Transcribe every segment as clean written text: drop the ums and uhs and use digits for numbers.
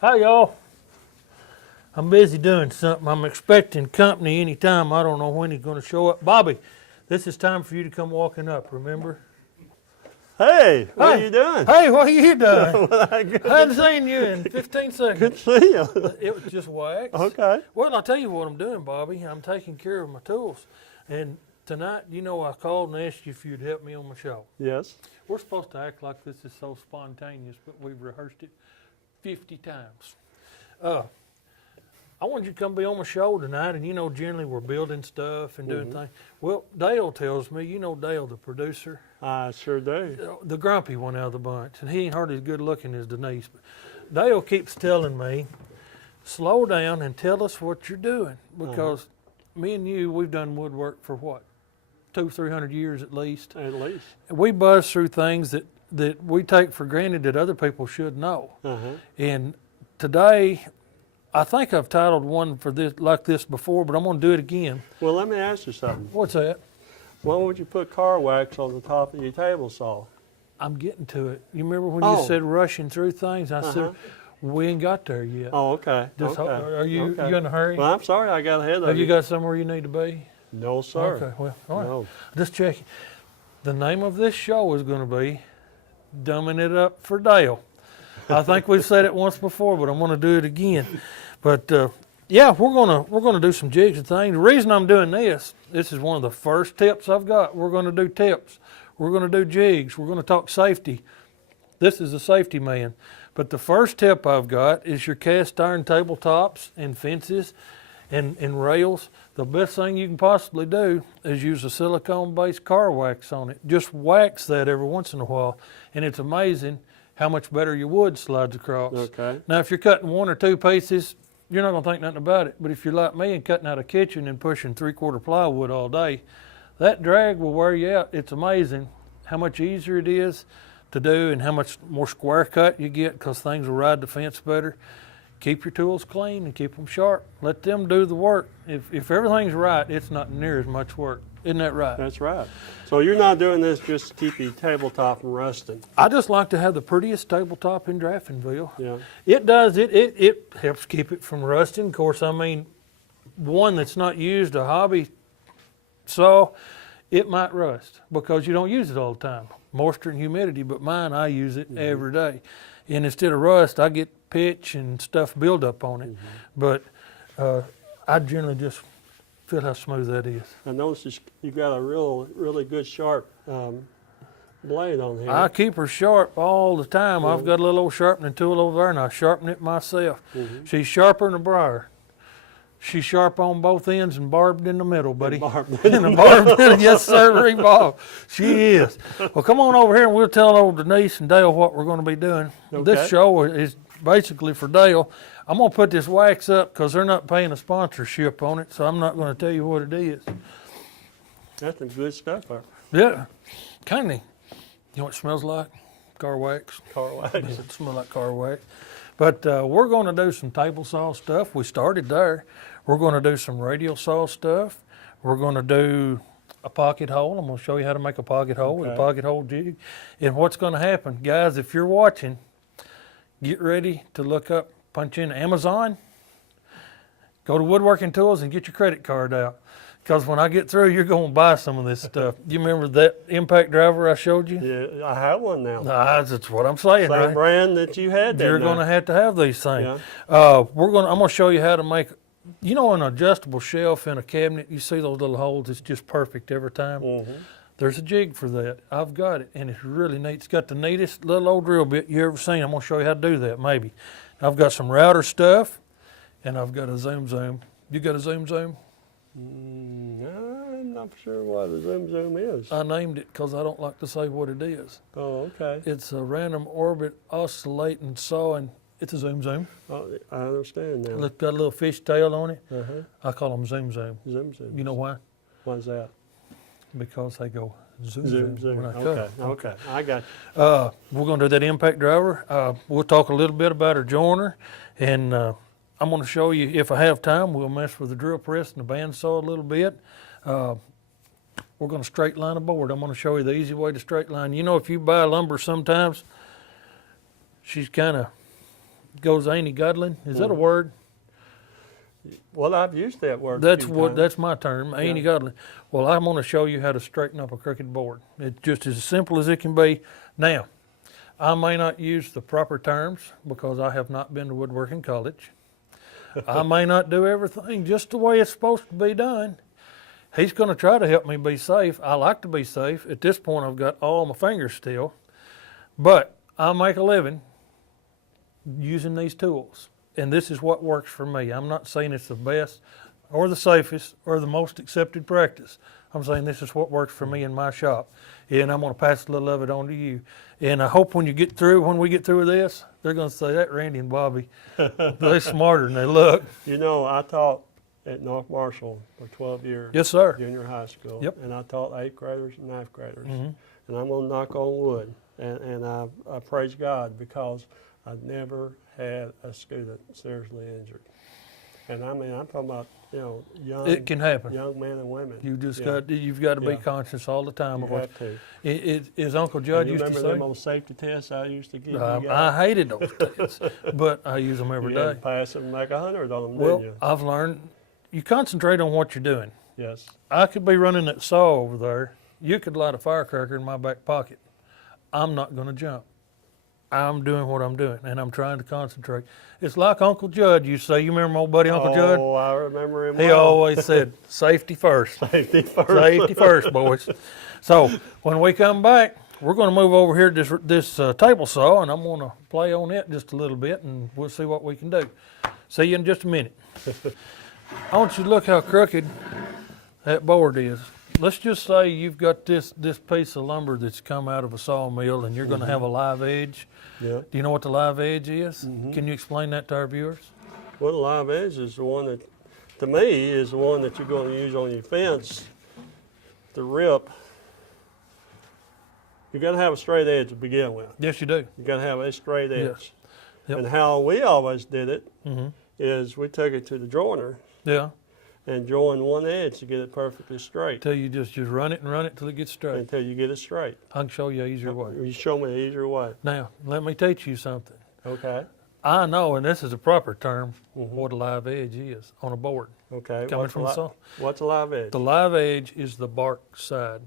Hi, y'all. I'm busy doing something. I'm expecting company anytime. I don't know when he's going to show up. Bobby, this is time for you to come walking up, remember? Hey, what are Hey. you doing? Hey, what are you doing? Good I hadn't seen you in 15 seconds. to see you. It was just wax. Okay. Well, I'll tell you what I'm doing, Bobby. I'm taking care of my tools. And tonight, I called and asked you if you'd help me on my show. Yes. We're supposed to act like this is so spontaneous, but we've rehearsed it 50 times. I wanted you to come be on my show tonight, and generally we're building stuff and doing things. Well, Dale tells me, Dale, the producer, I sure do. the grumpy one out of the bunch, and he ain't hardly as good looking as Denise, but Dale keeps telling me, slow down and tell us what you're doing, because me and you, we've done woodwork for what, 200-300 years at least. At least. We buzz through things that we take for granted that other people should know. And today, I think I've titled one for this like this before, but I'm going to do it again. Well, let me ask you something. What's that? Why would you put car wax on the top of your table saw? I'm getting to it. You remember when you said rushing through things? I said, we ain't got there yet. Oh, okay. Just okay. Are you in a hurry? Well, I'm sorry I got ahead of you. Have you got somewhere you need to be? No, sir. Okay, well, all right. No. Just checking. The name of this show is going to be Dumbing It Up for Dale. I think we've said it once before, but I'm going to do it again. But yeah, we're gonna do some jigs and things. The reason I'm doing this is one of the first tips I've got. We're going to do tips. We're going to do jigs. We're going to talk safety. This is a safety man. But the first tip I've got is your cast iron tabletops and fences and rails. The best thing you can possibly do is use a silicone-based car wax on it. Just wax that every once in a while, and it's amazing how much better your wood slides across. Okay. Now, if you're cutting one or two pieces, you're not going to think nothing about it. But if you're like me and cutting out a kitchen and pushing 3/4 plywood all day, that drag will wear you out. It's amazing how much easier it is to do and how much more square cut you get because things will ride the fence better. Keep your tools clean and keep them sharp. Let them do the work. If everything's right, it's not near as much work. Isn't that right? That's right. So you're not doing this just to keep your tabletop from rusting. I just like to have the prettiest tabletop in Draftonville. Yeah. It does. It helps keep it from rusting. Of course, I mean, one that's not used, a hobby saw, it might rust because you don't use it all the time. Moisture and humidity, but mine, I use it every day. And instead of rust, I get pitch and stuff build up on it. But I generally just feel how smooth that is. I noticed you got a really good sharp blade on here. I keep her sharp all the time. I've got a little old sharpening tool over there, and I sharpen it myself. She's sharper than a briar. She's sharp on both ends and barbed in the middle, buddy. And And barbed in, yes, sir, Bob. She is. Well, come on over here, and we'll tell old Denise and Dale what we're going to be doing. Okay. This show is basically for Dale. I'm going to put this wax up because they're not paying a sponsorship on it, so I'm not going to tell you what it is. That's some good stuff there. Yeah, kind of. You know what it smells like? Car wax. Car wax. It smells like car wax. But we're going to do some table saw stuff. We started there. We're going to do some radial saw stuff. We're going to do a pocket hole. I'm going to show you how to make a pocket hole with a pocket hole jig. And what's going to happen, guys, if you're watching, get ready to look up, punch in Amazon, go to Woodworking Tools and get your credit card out. Because when I get through, you're going to buy some of this stuff. You remember that impact driver I showed you? Yeah, I have one now. That's what I'm saying, Same right? brand that you had there. You're going to have these things. Yeah. I'm going to show you how to make, an adjustable shelf in a cabinet. You see those little holes? It's just perfect every time. There's a jig for that. I've got it, and it's really neat. It's got the neatest little old drill bit you ever seen. I'm going to show you how to do that, maybe. I've got some router stuff, and I've got a zoom. You got a zoom? I'm not sure what a zoom is. I named it because I don't like to say what it is. Oh, okay. It's a random orbit oscillating saw, and it's a zoom. Oh, I understand now. It's got a little fish tail on it. I call them zoom. Zoom. You know why? Why's that? Because they go zoom. When I cut. Okay. I got We're going to do that impact driver. We'll talk a little bit about our joiner, and I'm going to show you, if I have time, we'll mess with the drill press and the bandsaw a little bit. We're going to straight line a board. I'm going to show you the easy way to straight line. If you buy lumber sometimes, she's kind of goes Annie Godlin. Is that a word? Well, I've used that word. a That's few what times. that's my term, Annie Godlin. Well, I'm going to show you how to straighten up a crooked board. It's just as simple as it can be. Now, I may not use the proper terms because I have not been to woodworking college. I may not do everything just the way it's supposed to be done. He's going to try to help me be safe. I like to be safe. At this point, I've got all my fingers still, but I make a living using these tools. And this is what works for me. I'm not saying it's the best or the safest or the most accepted practice. I'm saying this is what works for me in my shop. And I'm going to pass a little of it on to you. And I hope when we get through with this, they're going to say, that Randy and Bobby, they're smarter than they look. You know, I taught at North Marshall for 12 years. Yes, sir. Junior high school. Yep. And I taught 8th graders and 9th graders. Mhm. And I'm going to knock on wood. And I praise God because I've never had a student seriously injured. And I mean, I'm talking about, you know, It can happen. young men and women. You've got to be Yeah. conscious all the time You of what have to. is Uncle And Judd you used to remember say. them old safety tests I used to give you I guys? hated those tests, but I use them every You had day. to pass them like 100 on them, Well, didn't you? I've learned you concentrate on what you're doing. Yes. I could be running that saw over there. You could light a firecracker in my back pocket. I'm not going to jump. I'm doing what I'm doing, and I'm trying to concentrate. It's like Uncle Judd used to say. You remember my old buddy Uncle Judd? Oh, I remember him He well. always said, safety first. Safety first. Safety first, boys. So when we come back, we're going to move over here to this table saw, and I'm going to play on it just a little bit, and we'll see what we can do. See you in just a minute. I want you to look how crooked that board is. Let's just say you've got this piece of lumber that's come out of a sawmill, and you're going to have a live edge. Yeah. Do you know what the live edge is? Can you explain that to our viewers? Well, the live edge is the one that, to me, is the one that you're going to use on your fence to rip. You got to have a straight edge to begin with. Yes, you do. You got to have a straight edge. Yes. Yep. And how we always did it Mm-hmm. is we took it to the joiner Yeah. and joined one edge to get it perfectly straight Till you just run it and run it till it gets straight. until you get it straight. I can show you an easier way. You show me the easier way. Now, let me teach you something. Okay. I know, and this is a proper term, Mhm. what a live edge is on a board. Okay. Coming from the saw. What's a live edge? The live edge is the bark side.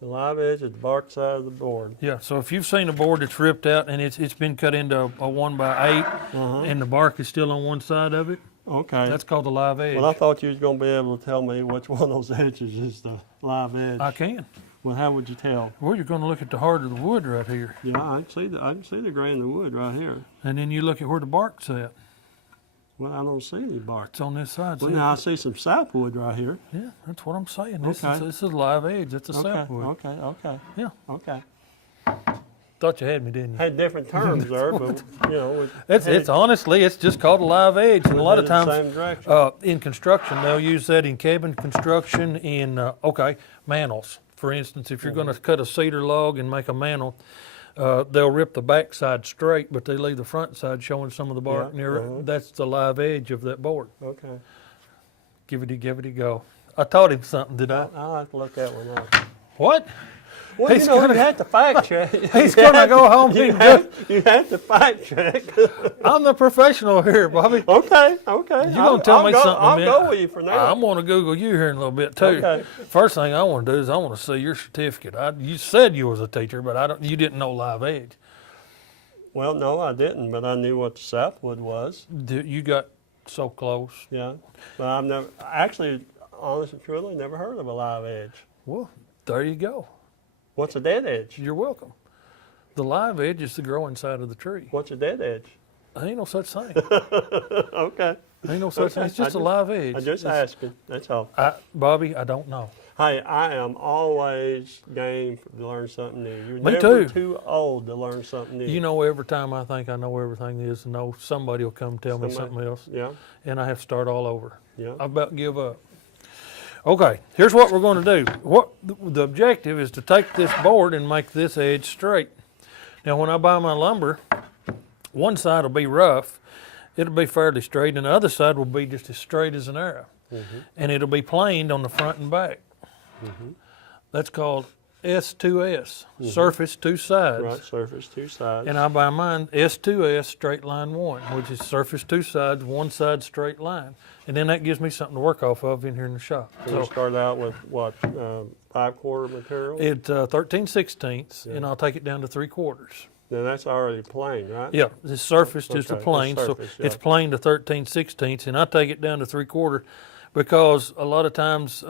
The live edge is the bark side of the board. Yeah, so if you've seen a board that's ripped out and it's been cut into a 1x8 Uh-huh. and the bark is still on one side of it, Okay. that's called the live edge. Well, I thought you was going to be able to tell me which one of those edges is the live edge. I can. Well, how would you tell? Well, you're going to look at the heart of the wood right here, Yeah, I can see the grain of the wood right here. and then you look at where the bark's at. Well, I don't see any bark. It's on this side. Well, see? now I see some sapwood right here. Yeah, that's what I'm saying. Okay. This is a live edge. It's a Okay, sapwood. okay. Yeah. Okay. Thought you had me, didn't you? Had different terms there, but you know, It's honestly, it's just called a live edge. And a lot of headed in the times same direction. in construction, they'll use that in cabin construction, in, mantles. For instance, if you're going to cut a cedar log and make a mantle, they'll rip the back side straight, but they leave the front side showing some of the bark Yeah, near it. uh-huh. That's the live edge of that board. Okay. Give it a go. I taught him something, did I? I'll have to look that one up. What? Well, He's you know, gonna- you have to fact check. He's going to go home You and do. you have to fact check. I'm the professional here, Bobby. Okay. You're going to tell me something. I'll man. go with you for now. I'm going to Google you here in a little bit too. Okay. First thing I want to do is I want to see your certificate. You said you was a teacher, but you didn't know live edge. Well, no, I didn't, but I knew what the sapwood was. You got so close. Yeah, but I've never actually, honest and truly, never heard of a live edge. Well, there you go. What's a dead edge? You're welcome. The live edge is the growing side of the tree. What's a dead edge? Ain't no such thing. Okay, Ain't no such thing. It's just a live edge. I just It's- asking. That's all. Bobby, I don't know. Hey, I am always game to learn something new. You're Me never too. too old to learn something new. You know, every time I think I know everything there is to know, somebody will come tell me Somebody- something else, Yeah, and I have to start all over. yeah. I about give up. Okay, here's what we're going to do. The objective is to take this board and make this edge straight. Now, when I buy my lumber, one side will be rough. It'll be fairly straight, and the other side will be just as straight as an arrow. And it'll be planed on the front and back. That's called S2S, surface two sides. Right, surface two sides. And I buy mine S2S straight line 1, which is surface two sides, one side straight line. And then that gives me something to work off of in here in the shop. So you start out with what, 5/4 material? It's 13/16, Yeah. and I'll take it down to 3/4. Then that's already plain, right? Yeah, the surface is the Okay, plane, the so surface, yeah. it's plane to 13/16, and I take it down to 3/4 because a lot of times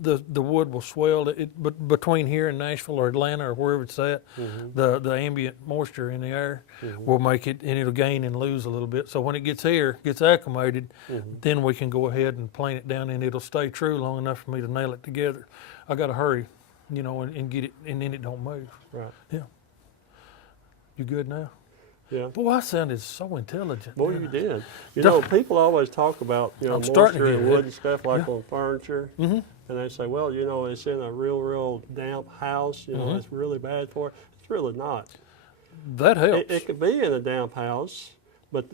the wood will swell. But between here and Nashville or Atlanta or wherever it's at, the ambient moisture in the air will make it, and it'll gain and lose a little bit. So when it gets here, gets acclimated, then we can go ahead and plane it down, and it'll stay true long enough for me to nail it together. I got to hurry, and get it, and then it don't move. Right. Yeah. You good now? Yeah. Boy, I sounded so intelligent. Boy, didn't you I? did. You know, people always talk about, I'm starting to moisture get and it. wood and stuff like Yeah. on furniture. Mhm. And they say, well, it's in a real damp house. It's really bad for it. It's really not. That helps. It could be in a damp house, but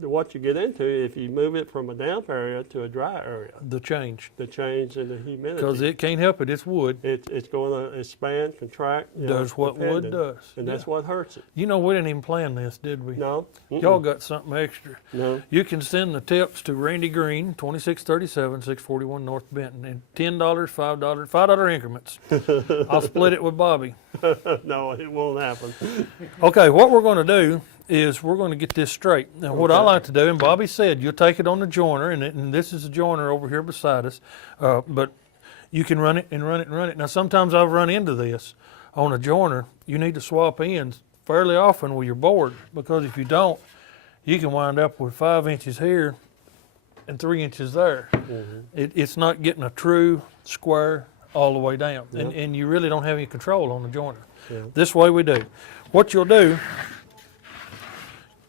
what you get into, if you move it from a damp area to a dry area, The change. the change in the humidity. Because it can't help it. It's wood. It's going to expand, contract. Does what wood depending. does. And that's Yeah. what hurts it. We didn't even plan this, did we? No. Y'all got something extra. No. You can send the tips to Randy Green, 2637, 641 North Benton, in $10, $5 increments. I'll split it with Bobby. No, it won't happen. Okay, what we're going to do is we're going to get this straight. Now, what I like to do, and Bobby said, you'll take it on the joiner, and this is the joiner over here beside us, but you can run it and run it and run it. Now, sometimes I've run into this on a joiner. You need to swap ends fairly often with your board, because if you don't, you can wind up with 5 inches here and 3 inches there. It's not getting a true square all the way down, and you really don't have any control on the joiner. Yeah. This way we do. What you'll do,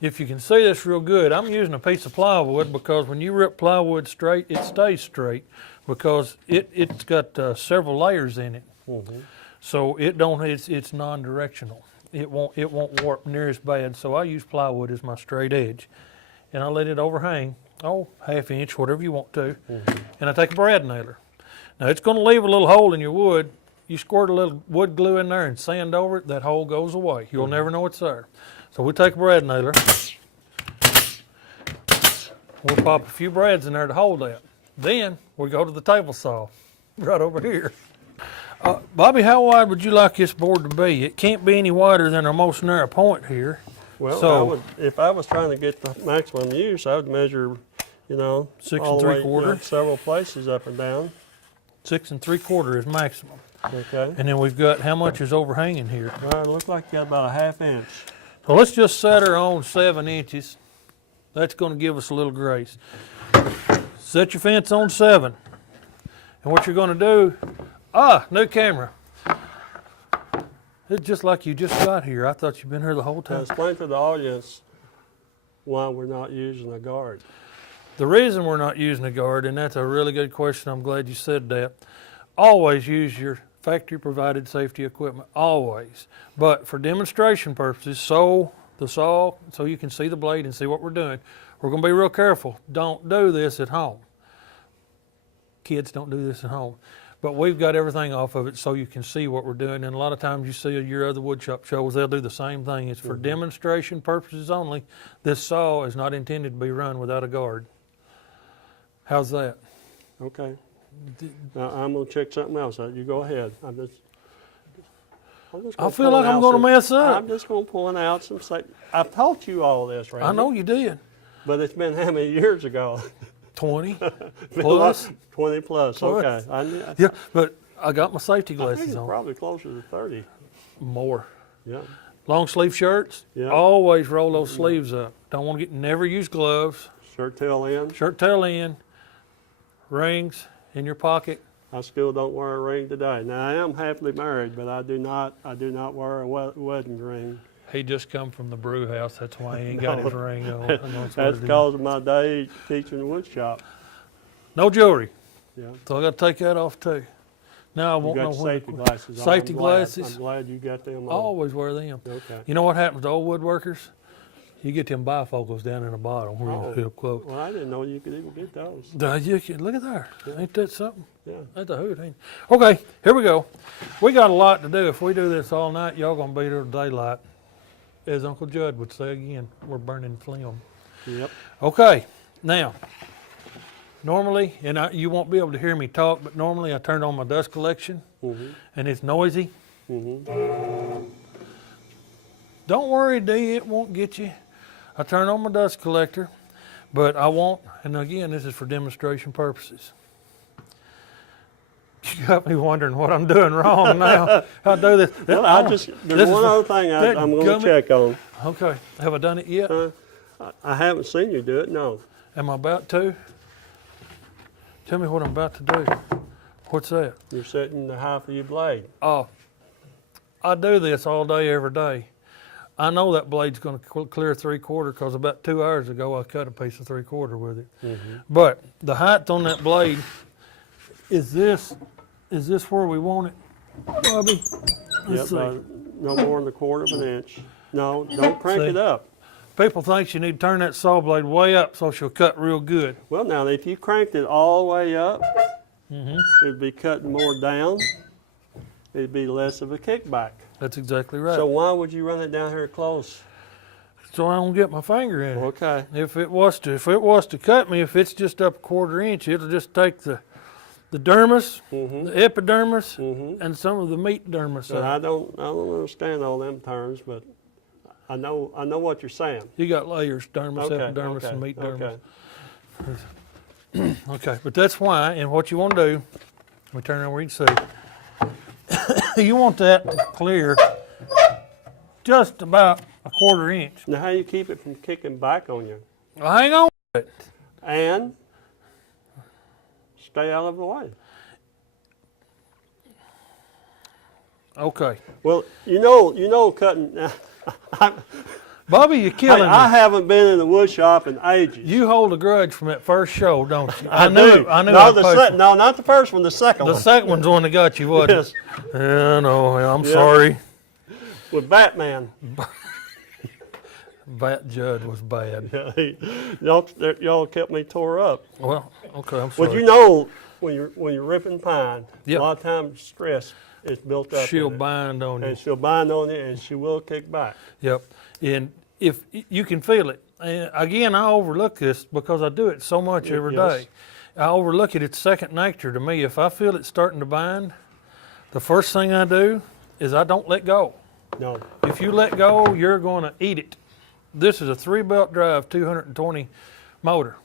if you can see this real good, I'm using a piece of plywood because when you rip plywood straight, it stays straight because it's got several layers in it. So it's non-directional. It won't warp near as bad. So I use plywood as my straight edge, and I let it overhang, half inch, whatever you want to, and I take a brad nailer. Now it's going to leave a little hole in your wood. You squirt a little wood glue in there and sand over it, that hole goes away. You'll never know it's there. So we take a brad nailer. We'll pop a few brads in there to hold that. Then we go to the table saw right over here. Bobby, how wide would you like this board to be? It can't be any wider than our most narrow point here. Well, So- if I was trying to get the maximum use, I would measure, 6 all and the way, 3/4. several places up and down. 6 3/4 is maximum. Okay. And then we've got how much is overhanging here. All right, it looks like you got about a half inch. So let's just set her on 7 inches. That's going to give us a little grace. Set your fence on 7. And what you're going to do, new camera. It's just like you just got here. I thought you'd been here the whole Now time. explain to the audience why we're not using a guard. The reason we're not using a guard, and that's a really good question, I'm glad you said that. Always use your factory provided safety equipment, always. But for demonstration purposes, so you can see the blade and see what we're doing, we're going to be real careful. Don't do this at home. Kids, don't do this at home. But we've got everything off of it so you can see what we're doing. And a lot of times you see your other wood shop shows, they'll do the same thing. It's for demonstration purposes only. This saw is not intended to be run without a guard. How's that? Okay. Now I'm going to check something else out. You go ahead. I'm just I feel like I'm going to mess up. I'm just going to point out some. I've taught you all this, Randy. I know you did. But it's been how many years ago? 20 plus. 20 plus. Plus. Okay. Yeah, but I got my safety I think glasses it's on. probably closer to 30. More. Yeah. Long sleeve shirts, Yeah. always roll those sleeves up. Don't want to never use gloves. Shirt tail end. Shirt tail in, rings in your pocket. I still don't wear a ring today. Now I am happily married, but I do not wear a wedding ring. He just come from the brew house. That's why he ain't got his ring on. I know it's what That's it is. because of my day teaching wood shop. No jewelry. Yeah. So I got to take that off too. Now I You won't know got when. safety glasses on. Safety I'm glad. glasses. I'm glad you got them on. Always wear them. Okay. You know what happens to old woodworkers? You get them bifocals down in the bottom where Oh. you can up close. Well, I didn't know you could even get those. You can, look at there. Ain't that something? Yeah. That's a hoot, ain't it? Okay, here we go. We got a lot to do. If we do this all night, y'all gonna be there till daylight. As Uncle Judd would say again, we're burning film. Yep. Okay, now, normally, and you won't be able to hear me talk, but normally I turn on my dust collection Mm-hmm. and it's noisy. Mm-hmm. Don't worry, D, it won't get you. I turn on my dust collector, but I won't, and again, this is for demonstration purposes. You got me wondering what I'm doing wrong now. I do this. Well, there's this one is- other thing that I'm going gummy- to check on. Okay, have I done it yet? I haven't seen you do it, no. Am I about to? Tell me what I'm about to do. What's that? You're setting the height of your blade. Oh, I do this all day, every day. I know that blade's going to clear 3/4 because about 2 hours ago I cut a piece of 3/4 with it. Mm-hmm. But the height on that blade is this where we want it, Bobby? Yep, Let's see. no more than a quarter of an inch. No, don't crank See? it up. People think you need to turn that saw blade way up so she'll cut real good. Well, now, if you cranked it all the way up, Mm-hmm. it'd be cutting more down. It'd be less of a kickback. That's exactly right. So why would you run it down here close? So I don't get my finger in it. Okay. If it was to cut me, if it's just up a 1/4 inch, it'll just take the dermis, Mm-hmm. the epidermis, Mm-hmm. and some of the mesodermis. So I don't understand all them terms, but I know what you're saying. You got layers, dermis, Okay, epidermis, okay, and mesodermis. okay. Okay, but that's why, and what you want to do, let me turn around where you can see. You want that to clear just about a 1/4 inch. Now, how you keep it from kicking back on you? Well, hang on with it. And stay out of the way. Okay. Well, you know, cutting. Bobby, you're killing I me. haven't been in the wood shop in ages. You hold a grudge from that first show, don't you? do. I knew No, I posted- no, not the first one. The second The one. second one's the one that got you, wasn't Yes, it? Yeah, no, I'm Yeah. sorry. with Batman. Bat Judd was bad. Y'all kept me tore up. Well, okay, I'm sorry. Well, you know, when you're ripping pine, Yep. a lot of times stress is built up. She'll in it. bind on you. And she'll bind on it, and she will kick back. Yep. And if you can feel it, and again, I overlook this because I do it so much every Yes. day. I overlook it. It's second nature to me. If I feel it starting to bind, the first thing I do is I don't let go. No. If you let go, you're going to eat it. This is a 3-belt drive, 220 motor.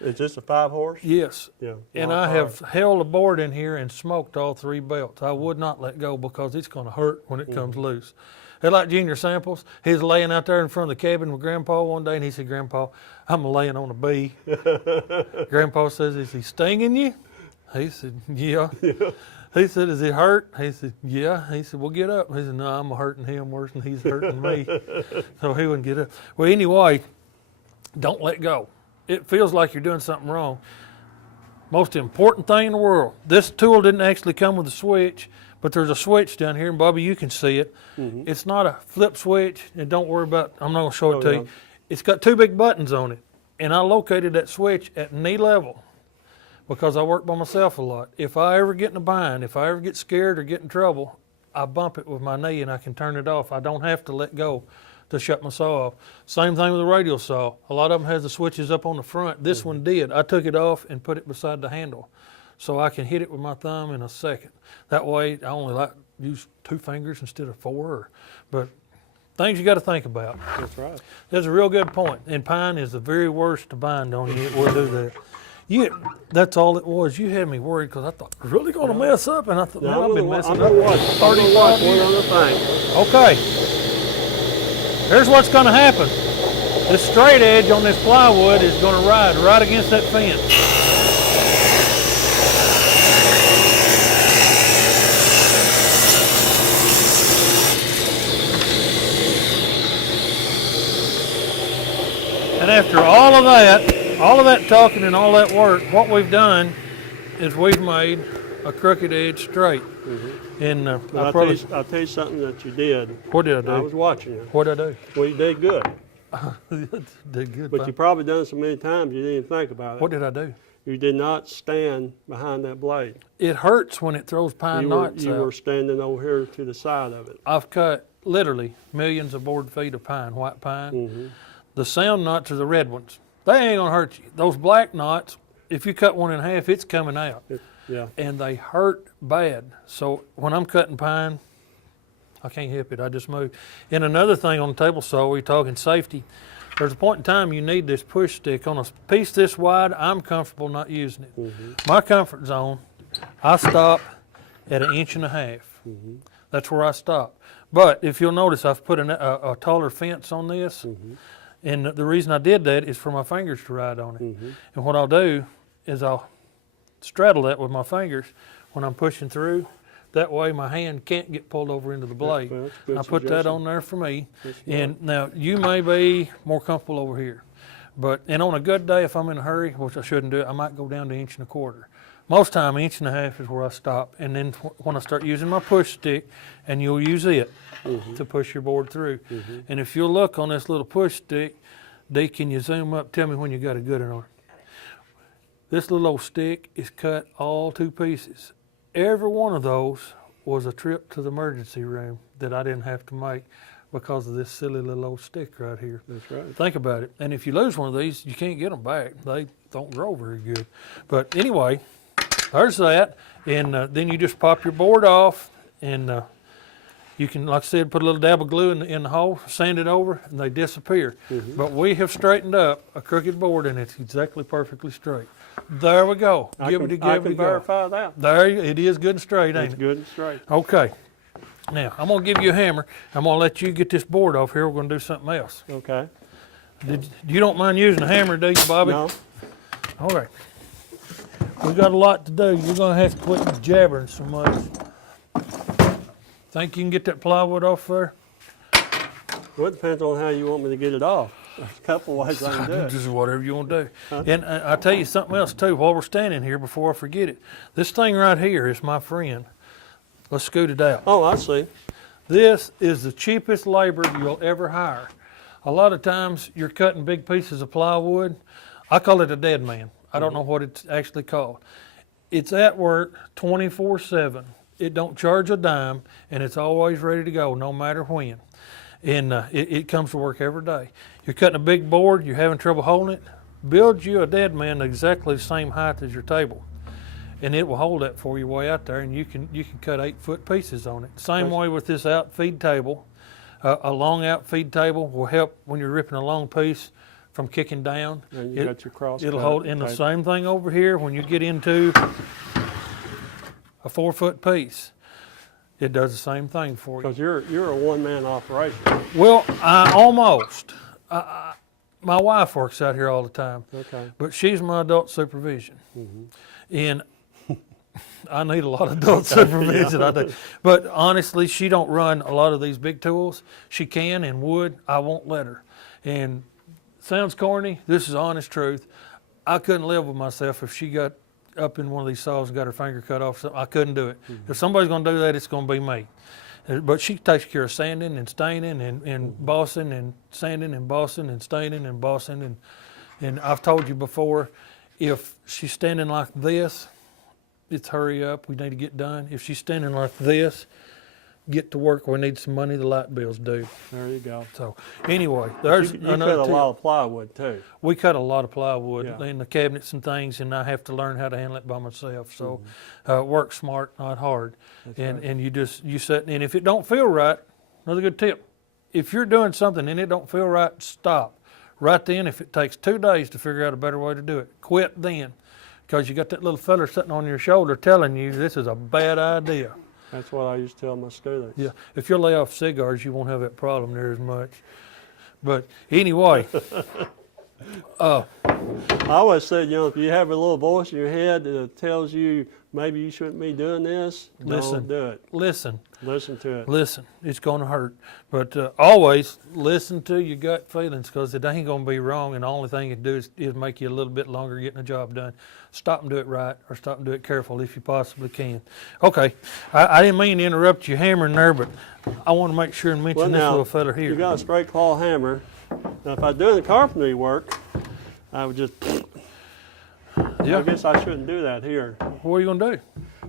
Is this a 5-horse? Yes. Yeah. And long I power. have held a board in here and smoked all 3 belts. I would not let go because it's going to hurt when it comes loose. It's like Junior Samples. He was laying out there in front of the cabin with Grandpa one day, and he said, "Grandpa, I'm laying on a bee." Grandpa says, "Is he stinging you?" He said, "Yeah." He said, "Is it hurt?" He said, "Yeah." He said, "Well, get up." He said, "No, I'm hurting him worse than he's hurting me." So he wouldn't get up. Well, anyway, don't let go. It feels like you're doing something wrong. Most important thing in the world. This tool didn't actually come with a switch, but there's a switch down here, and Bobby, you can see it. Mm-hmm. It's not a flip switch, and don't worry about, I'm not going to show it Oh, to yeah. you. It's got 2 big buttons on it, and I located that switch at knee level because I work by myself a lot. If I ever get in a bind, if I ever get scared or get in trouble, I bump it with my knee and I can turn it off. I don't have to let go to shut my saw off. Same thing with the radial saw. A lot of them has the switches up on the front. This one did. I took it off and put it beside the handle so I can hit it with my thumb in a second. That way I only use 2 fingers instead of 4. But things you got to think about. That's right. That's a real good point. And pine is the very worst to bind on you. It will do that. That's all it was. You had me worried because I thought, really going to mess up? And I thought, Now, man, I've been messing I'm up. gonna watch 35 one years. other thing. Okay. Here's what's going to happen. This straight edge on this plywood is going to ride right against that fence. And after all of that talking and all that work, what we've done is we've made a crooked edge straight. And But I probably, I'll tell you something that you did. what did I I do? was watching you. What did I do? Well, you did good. Did good. But Pine. you probably done it so many times you didn't even think about it. What did I do? You did not stand behind that blade. It hurts when it throws pine knots You out. were standing over here to the side of it. I've cut literally millions of board feet of pine, white pine. Mm-hmm. The sound knots are the red ones. They ain't gonna hurt you. Those black knots, if you cut one in half, it's coming out. Yeah. And they hurt bad. So when I'm cutting pine, I can't help it. I just move. And another thing on the table saw, we're talking safety. There's a point in time you need this push stick. On a piece this wide, I'm comfortable not using it. Mm-hmm. My comfort zone, I stop at 1.5 inches. Mm-hmm. That's where I stop. But if you'll notice, I've put a taller fence on this. Mm-hmm. And the reason I did that is for my fingers to ride on it. Mm-hmm. And what I'll do is I'll straddle that with my fingers when I'm pushing through. That way my hand can't get pulled over into the blade. Well, that's a good I put that suggestion. on there for me. That's smart. And now you may be more comfortable over here. And on a good day, if I'm in a hurry, which I shouldn't do, I might go down to 1.25 inches. Most time, 1.5 inches is where I stop. And then when I start using my push stick, and you'll use it to push your board through. Mm-hmm. And if you'll look on this little push stick, Dee, can you zoom up? Tell me when you got a good one on it. This little old stick is cut all to pieces. Every one of those was a trip to the emergency room that I didn't have to make because of this silly little old stick right here. That's right. Think about it. And if you lose one of these, you can't get them back. They don't grow very good. But anyway, there's that. And then you just pop your board off, and you can, like I said, put a little dab of glue in the hole, sand it over, and they disappear. Mm-hmm. But we have straightened up a crooked board, and it's exactly perfectly straight. There we go. I Give can, it a I give it can a go. verify that. There, it is good and straight, ain't It's it? good and straight. Okay. Now, I'm going to give you a hammer. I'm going to let you get this board off here. We're going to do something else. Okay. You don't mind using a hammer, do you, Bobby? No. All right. We got a lot to do. You're going to have to quit jabbering so much. Think you can get that plywood off there? Well, it depends on how you want me to get it off. There's a couple ways I can do it. Just whatever you want to do. Huh? And I'll tell you something else, too, while we're standing here, before I forget it. This thing right here is my friend. Let's scoot it out. Oh, I see. This is the cheapest labor you'll ever hire. A lot of times you're cutting big pieces of plywood. I call it a dead man. I don't know what it's actually called. It's at work 24/7. It don't charge a dime, and it's always ready to go no matter when. And it comes to work every day. You're cutting a big board, you're having trouble holding it, build you a dead man exactly the same height as your table. And it will hold that for you way out there, and you can cut 8-foot pieces on it. Same way with this outfeed table. A long outfeed table will help when you're ripping a long piece from kicking down. And you got your cross. It'll cut. hold in the Okay. same thing over here when you get into a 4-foot piece. It does the same thing for you. Because you're a one-man operation. Well, I almost. My wife works out here all the time, Okay. but she's my adult supervision. Mm-hmm. And I need a lot of adult supervision. I do. But honestly, she don't run a lot of these big tools. She can and would. I won't let her. And sounds corny. This is honest truth. I couldn't live with myself if she got up in one of these saws and got her finger cut off. So I couldn't do it. Mm-hmm. If somebody's going to do that, it's going to be me. But she takes care of sanding and staining and bossing and sanding and bossing and staining and bossing. And I've told you before, if she's standing like this, it's hurry up, we need to get done. If she's standing like this, get to work, we need some money, the light bill's due. There you go. So anyway, there's You another cut a tip. lot of plywood too. We cut a lot of plywood Yeah. in the cabinets and things, and I have to learn how to handle it by myself. So work smart, not hard. That's And right. and you sit, and if it don't feel right, another good tip, if you're doing something and it don't feel right, stop. Right then, if it takes 2 days to figure out a better way to do it, quit then. Because you got that little fella sitting on your shoulder telling you this is a bad idea. That's what I used to tell my students. Yeah, if you lay off cigars, you won't have that problem there as much. But anyway, I always said, if you have a little voice in your head that tells you maybe you shouldn't be doing this, Listen. don't do it. listen. Listen to it. Listen, it's going to hurt. But always listen to your gut feelings, because it ain't going to be wrong, and the only thing it do is make you a little bit longer getting the job done. Stop and do it right, or stop and do it careful if you possibly can. Okay, I didn't mean to interrupt you hammering there, but I want to make sure and mention Well, this now, little fella here. You got a straight claw hammer. Now, if I was doing the carpentry work, I would just, Yeah. I guess I shouldn't do that here. What are you gonna do?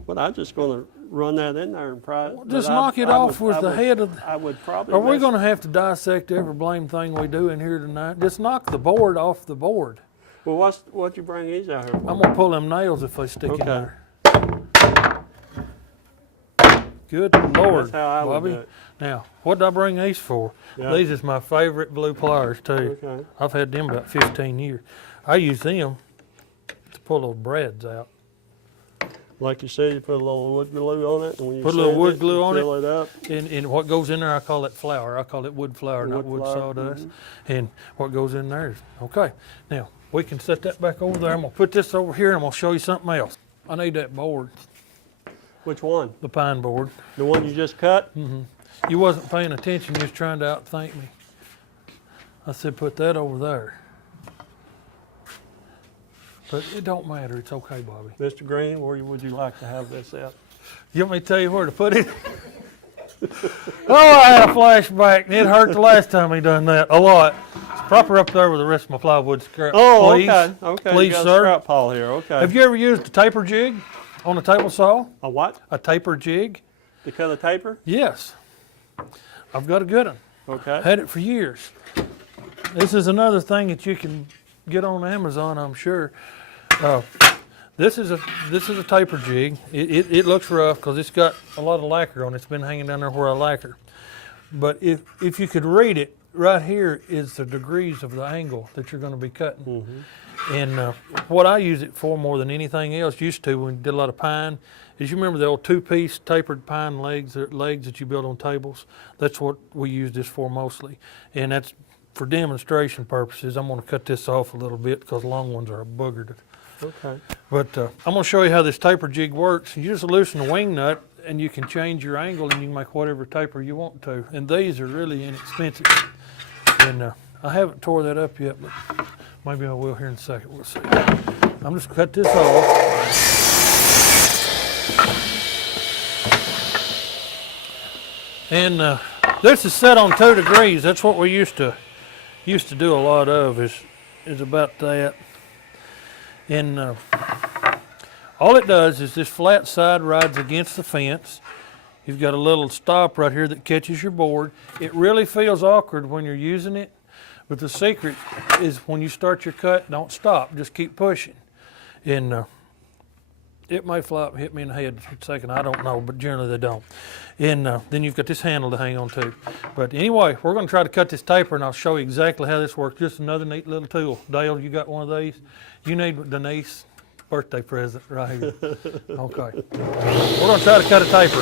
But I'm just going to run that in there and pry it. Just but knock it off with the head of. I would probably. Are we mess- gonna have to dissect every blame thing we do in here tonight? Just knock the board off the board. Well, what'd you bring these out here for? I'm gonna pull them nails if they stick in Okay. there. Good Lord, That's how I would Bobby. do it. Now, what did I bring these for? Yeah. These is my favorite blue pliers too. Okay. I've had them about 15 years. I use them to pull those brads out. Like you said, you put a little wood glue on it, and when you Put a little sand wood it, glue you on fill it up. And what goes in there, I call it flour. I call it wood flour, not Wood wood flour, sawdust. And what goes in there is, okay. Now, we can set that back over there. I'm gonna put this over here and I'm gonna show you something else. I need that board, Which one? the pine board. The one you just cut? You wasn't paying attention, you was trying to outthink me. I said, put that over there. But it don't matter, it's okay, Bobby. Mr. Green, where would you like to have this at? You want me to tell you where to put it? Oh, I had a flashback, and it hurt the last time he done that, a lot. It's proper up there with the rest of my plywood scrap. Oh, Please. okay. Okay. Please, you got sir. a scrap pile here. Okay. Have you ever used a taper jig on a table saw? A what? A taper jig? To cut a taper? Yes. I've got a good one. Okay. Had it for years. This is another thing that you can get on Amazon, I'm sure. This is a taper jig. It looks rough because it's got a lot of lacquer on it. It's been hanging down there where I lacquer. But if you could read it, right here is the degrees of the angle that you're going to be cutting. And what I use it for more than anything else, used to when we did a lot of pine, is you remember the old two-piece tapered pine legs that you build on tables? That's what we use this for mostly. And that's for demonstration purposes. I'm going to cut this off a little bit because long ones are boogered. Okay. But I'm going to show you how this taper jig works. You just loosen the wing nut and you can change your angle and you can make whatever taper you want to. And these are really inexpensive. And I haven't tore that up yet, but maybe I will here in a second. We'll see. I'm just going to cut this off. And this is set on 2 degrees. That's what we used to do a lot of is about that. And all it does is this flat side rides against the fence. You've got a little stop right here that catches your board. It really feels awkward when you're using it, but the secret is when you start your cut, don't stop, just keep pushing. And it may fly up and hit me in the head for a second, I don't know, but generally they don't. And then you've got this handle to hang on to. But anyway, we're gonna try to cut this taper and I'll show you exactly how this works. Just another neat little tool. Dale, you got one of these? You need Denise birthday present right here. Okay. We're gonna try to cut a taper.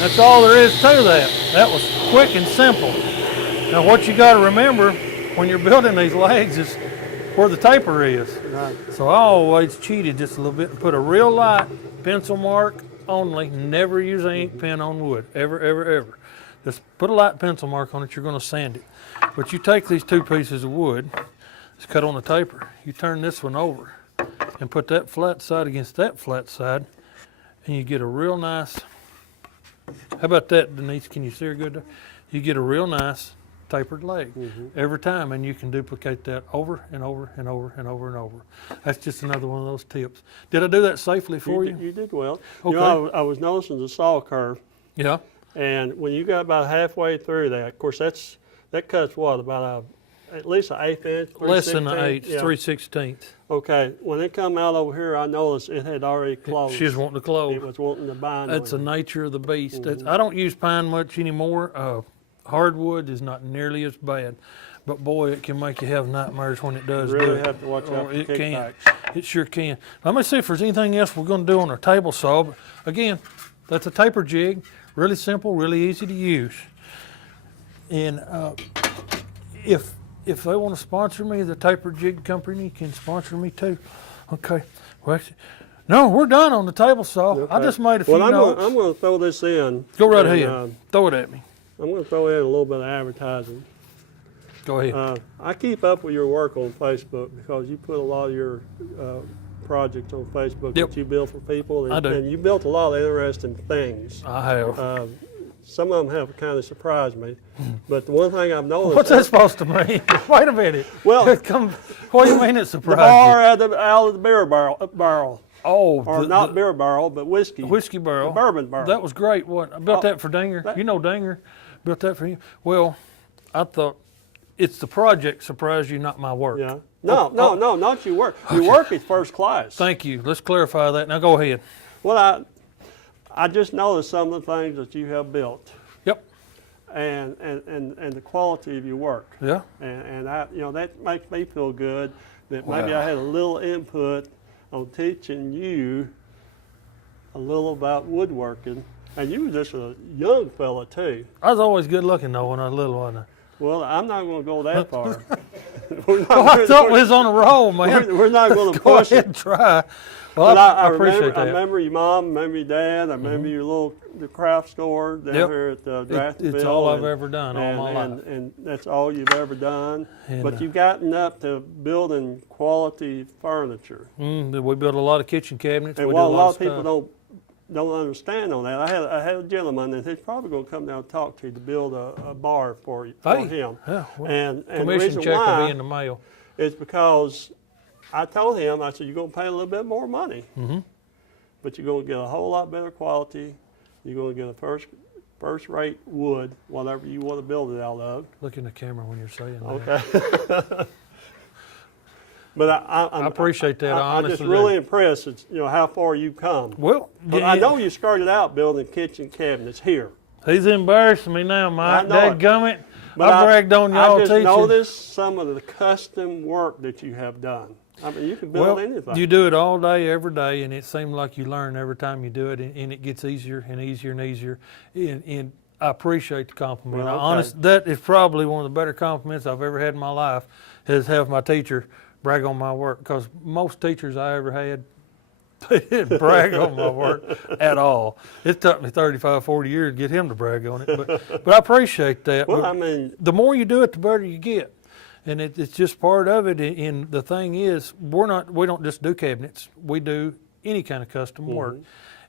That's all there is to that. That was quick and simple. Now what you gotta remember when you're building these legs is where the taper is. Right. So I always cheated just a little bit and put a real light pencil mark only. Never use an ink pen on wood, ever, ever, ever. Just put a light pencil mark on it, you're gonna sand it. But you take these 2 pieces of wood, it's cut on the taper, you turn this one over and put that flat side against that flat side and you get a real nice, how about that, Denise, can you see her good there? You get a real nice tapered leg every time, and you can duplicate that over and over and over and over and over. That's just another one of those tips. Did I do that safely for you? You did well. Okay. You know, I was noticing the saw curve, Yeah. and when you got about halfway through that, of course, that cuts what, about at least an 1/8 inch? Less than an 3/16? eighth, Yeah. 3/16. Okay, when it come out over here, I noticed it had already closed. She's wanting to close. It was wanting to bind. That's the on nature of the beast. I don't use pine much anymore. Hardwood is not nearly as bad, but boy, it can make you have nightmares when it does. You really do it. have to watch out Oh, for it can. kickbacks. It sure can. Let me see if there's anything else we're going to do on our table saw. But again, that's a taper jig. Really simple, really easy to use. And if they want to sponsor me, the Taper Jig Company can sponsor me too. Okay. Well, actually, no, we're done on the table saw. I Okay. just made a few Well, notes. I'm going to throw this in. Go right and, ahead. Throw it at me. I'm going to throw in a little bit of advertising. Go ahead. I keep up with your work on Facebook because you put a lot of your projects on Facebook Yep. that you build for people, and, I do. and you built a lot of interesting things. I have. Some of them have kind of surprised me, but the one thing I've noticed. What's that supposed to mean? Wait a minute. Well, What do you mean it the surprised bar you? out of the beer barrel, Oh, or not beer barrel, but whiskey. whiskey barrel. The bourbon barrel. That was great. What I built Oh, that for Dinger. that- You know Dinger. Built that for you. Well, I thought it's the project surprised you, not my work. Yeah. No, not your work. Your work is first class. Thank you. Let's clarify that. Now go ahead. Well, I just noticed some of the things that you have built, Yep. and the quality of your work, Yeah. and I, that makes me feel good that maybe Wow. I had a little input on teaching you a little about woodworking, and you were just a young fella too. I was always good looking though when I was little, wasn't I? Well, I'm not going to go that far. We're not, Well, I thought we was on a roll, man. we're not going to Go push ahead it. and try. Well, But I I appreciate remember, that. I remember your mom, I remember your dad, I remember your the craft store down Yep. here at Draftonville. It's all I've and- ever done all my life. And that's all you've ever done. And, But you've gotten up to building quality furniture. We built a lot of kitchen cabinets. And we what did a lot of stuff. people don't understand on that, I had a gentleman, and he's probably going to come down and talk to you to build a bar for him. Yeah, well, And the commission reason check will why be in the mail. is because I told him, I said, you're going to pay a little bit more money, but you're going to get a whole lot better quality. You're going to get a first-rate wood, whatever you want to build it out of. Look in the camera when you're saying that. Okay. But I appreciate that. I I'm just honestly really do. impressed at how far you've come. Well, But I know you started out building kitchen cabinets here. he's embarrassing me now, Mike. I know it. Dadgummit. But I bragged on y'all I just teaching. noticed some of the custom work that you have done. I mean, you can build Well, anything. you do it all day, every day, and it seems like you learn every time you do it, and it gets easier and easier and easier. And I appreciate the compliment. Well, okay. Honest, that is probably one of the better compliments I've ever had in my life, is have my teacher brag on my work. Because most teachers I ever had, they didn't brag on my work at all. It took me 35, 40 years to get him to brag on it. But I appreciate that. Well, But I mean, the more you do it, the better you get. And it's just part of it. And the thing is, we don't just do cabinets. We do any kind of custom work.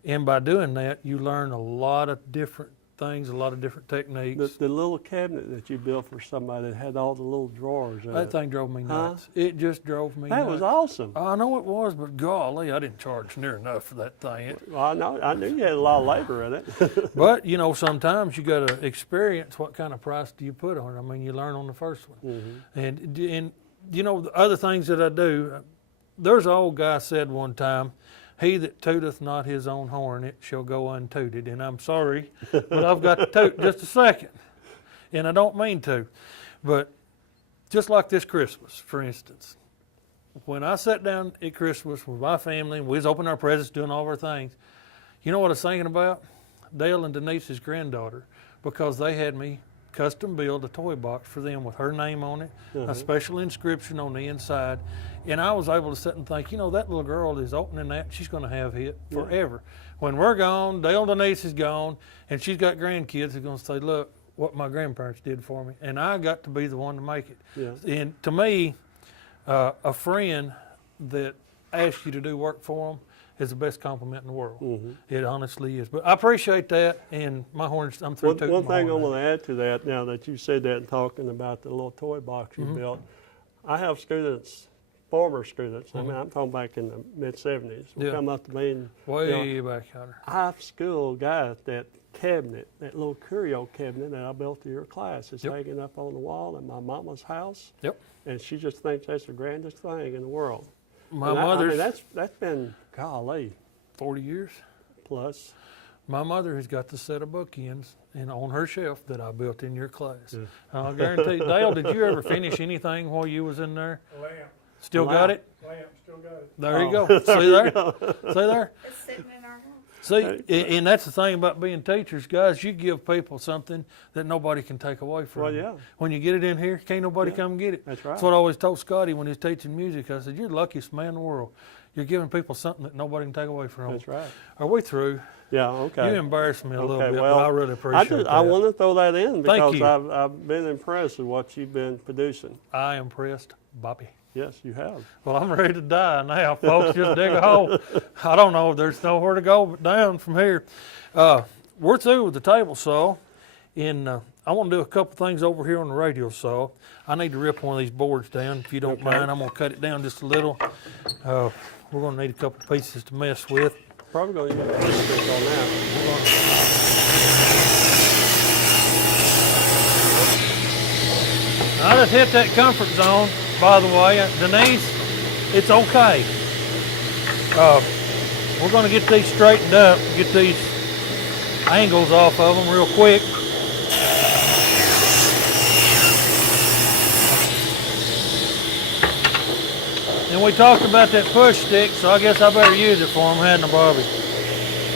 And by doing that, you learn a lot of different things, a lot of different techniques. the little cabinet that you built for somebody that had all the little drawers in That it. thing drove me Huh? nuts. It just drove me That nuts. was awesome. I know it was, but golly, I didn't charge near enough for that thing. Well, I knew you had a lot of labor in it. But, sometimes you got to experience what kind of price do you put on it. I mean, you learn on the first one. And the other things that I do, there's an old guy said one time, "He that tooteth not his own horn, it shall go untooted." And I'm sorry, but I've got to toot just a second. And I don't mean to. But just like this Christmas, for instance, when I sat down at Christmas with my family and we was opening our presents, doing all of our things, you know what I was thinking about? Dale and Denise's granddaughter, because they had me custom build a toy box for them with her name on it, a special inscription on the inside. And I was able to sit and think, that little girl is opening that, she's going to have it forever. When we're gone, Dale and Denise is gone, and she's got grandkids who're going to say, "Look what my grandparents did for me." And I got to be the one to make it. Yeah. And to me, a friend that asks you to do work for them is the best compliment in the world. It honestly is. But I appreciate that, and my horns, I'm through tooting One my thing I horn want now. to add to that, now that you said that and talking about the little toy box you built, I have students, former students, I mean, I'm talking back in the mid-'70s, who Yeah. come up to me and, Way back yonder. I've schooled guys that cabinet, that little curio cabinet that I built to your class. It's Yep. hanging up on the wall in my mama's house, Yep. and she just thinks that's the grandest thing in the world. My And I mother's mean, that's been, golly, 40 years. plus. My mother has got the set of bookends and on her shelf that I built in your class. I'll guarantee. Dale, did you ever finish anything while you was in there? Lamp, Still got it? still got it. There you Oh. go. See there? See there? It's sitting in our house. See, and that's the thing about being teachers, guys. You give people something that nobody can take away from Well, them. yeah. When you get it in here, can't nobody come get it. That's right. That's what I always told Scotty when he was teaching music. I said, "You're the luckiest man in the world. You're giving people something that nobody can take away from them." That's right. Are we through? Yeah, okay. You embarrassed me a little Okay, bit, well, but I really appreciate that. I want to throw that in Thank because you. I've been impressed with what you've been producing. I am impressed, Bobby. Yes, you have. Well, I'm ready to die now, folks. Just dig a hole. I don't know. There's nowhere to go but down from here. We're through with the table saw, and I want to do a couple things over here on the radial saw. I need to rip one of these boards down. If you don't Okay. mind, I'm going to cut it down just a little. We're going to need a couple pieces to mess with. Probably going to use a push stick on that. I just hit that comfort zone, by the way. Denise, it's okay. We're going to get these straightened up, get these angles off of them real quick. And we talked about that push stick, so I guess I better use it for them, hadn't I, Bobby?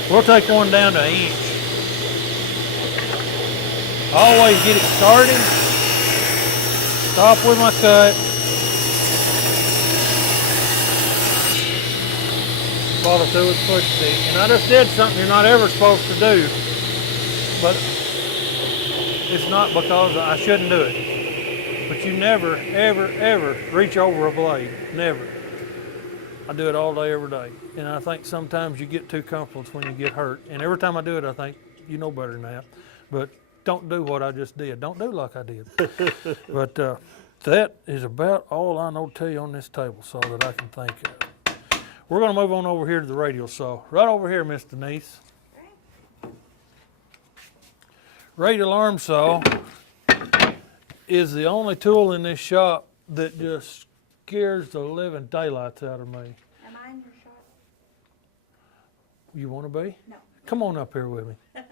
We'll take one down to 1 inch. Always get it started. Stop with my cut. Follow through with the push stick. And I just did something you're not ever supposed to do. But it's not because I shouldn't do it. But you never, ever, ever reach over a blade. Never. I do it all day, every day. And I think sometimes you get too comfortable when you get hurt. And every time I do it, I think, you know better than that. But don't do what I just did. Don't do like I did. But that is about all I know to tell you on this table saw that I can think of. We're going to move on over here to the radial saw. Right over here, Miss Denise. Radial arm saw is the only tool in this shop that just scares the living daylights out of me. Am I in your shop? You want to be? No. Come on up here with me. Where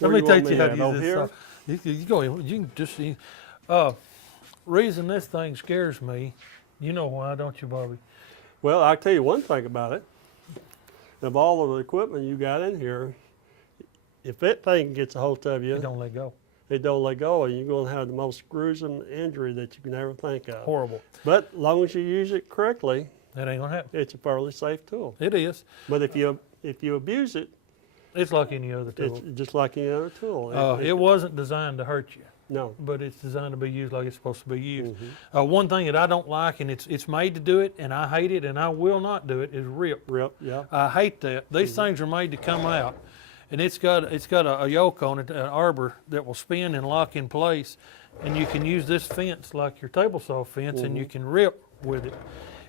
Let me you want teach you me how to at? use Over this here? saw. You go. You can just see. Reason this thing scares me, you know why, don't you, Bobby? Well, I'll tell you one thing about it. Of all of the equipment you got in here, if that thing gets a hold of you, You don't let go. it don't let go, and you're going to have the most gruesome injury that you can ever think of. Horrible. But as long as you use it correctly, That ain't gonna happen. it's a fairly safe tool. It is. But if you abuse it, It's like any other tool. it's just like any other tool. It wasn't designed to hurt you, No. but it's designed to be used like it's supposed to be used. Mhm. One thing that I don't like, and it's made to do it, and I hate it, and I will not do it, is rip. Rip, yeah. I hate that. These things are made to come out, and it's got a yoke on it, an arbor that will spin and lock in place, and you can use this fence like your table saw fence, and you can rip with it.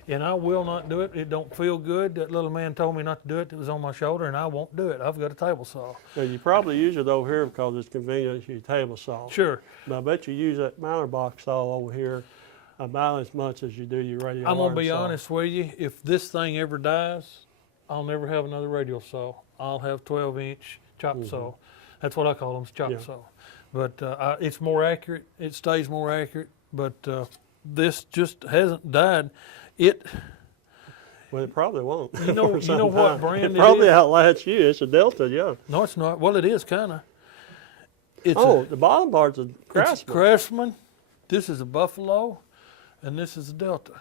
And I will not do it. It don't feel good. That little man told me not to do it. It was on my shoulder, and I won't do it. I've got a table saw. Now, you probably use it over here because it's convenient to your table saw. Sure. But I bet you use that mounter box saw over here about as much as you do your radial I'm gonna arm be saw. honest with you. If this thing ever dies, I'll never have another radial saw. I'll have 12-inch chop saw. That's what I call them, chop Yeah. saw. But it's more accurate. It stays more accurate. But this just hasn't died. Well, it probably won't. You know- for you know some what time. brand it It probably is? outlasts you. It's a Delta, yeah. No, it's not. Well, it is kind of. It's The bottom part's a it's Craftsman. Craftsman. This is a Buffalo, and this is a Delta.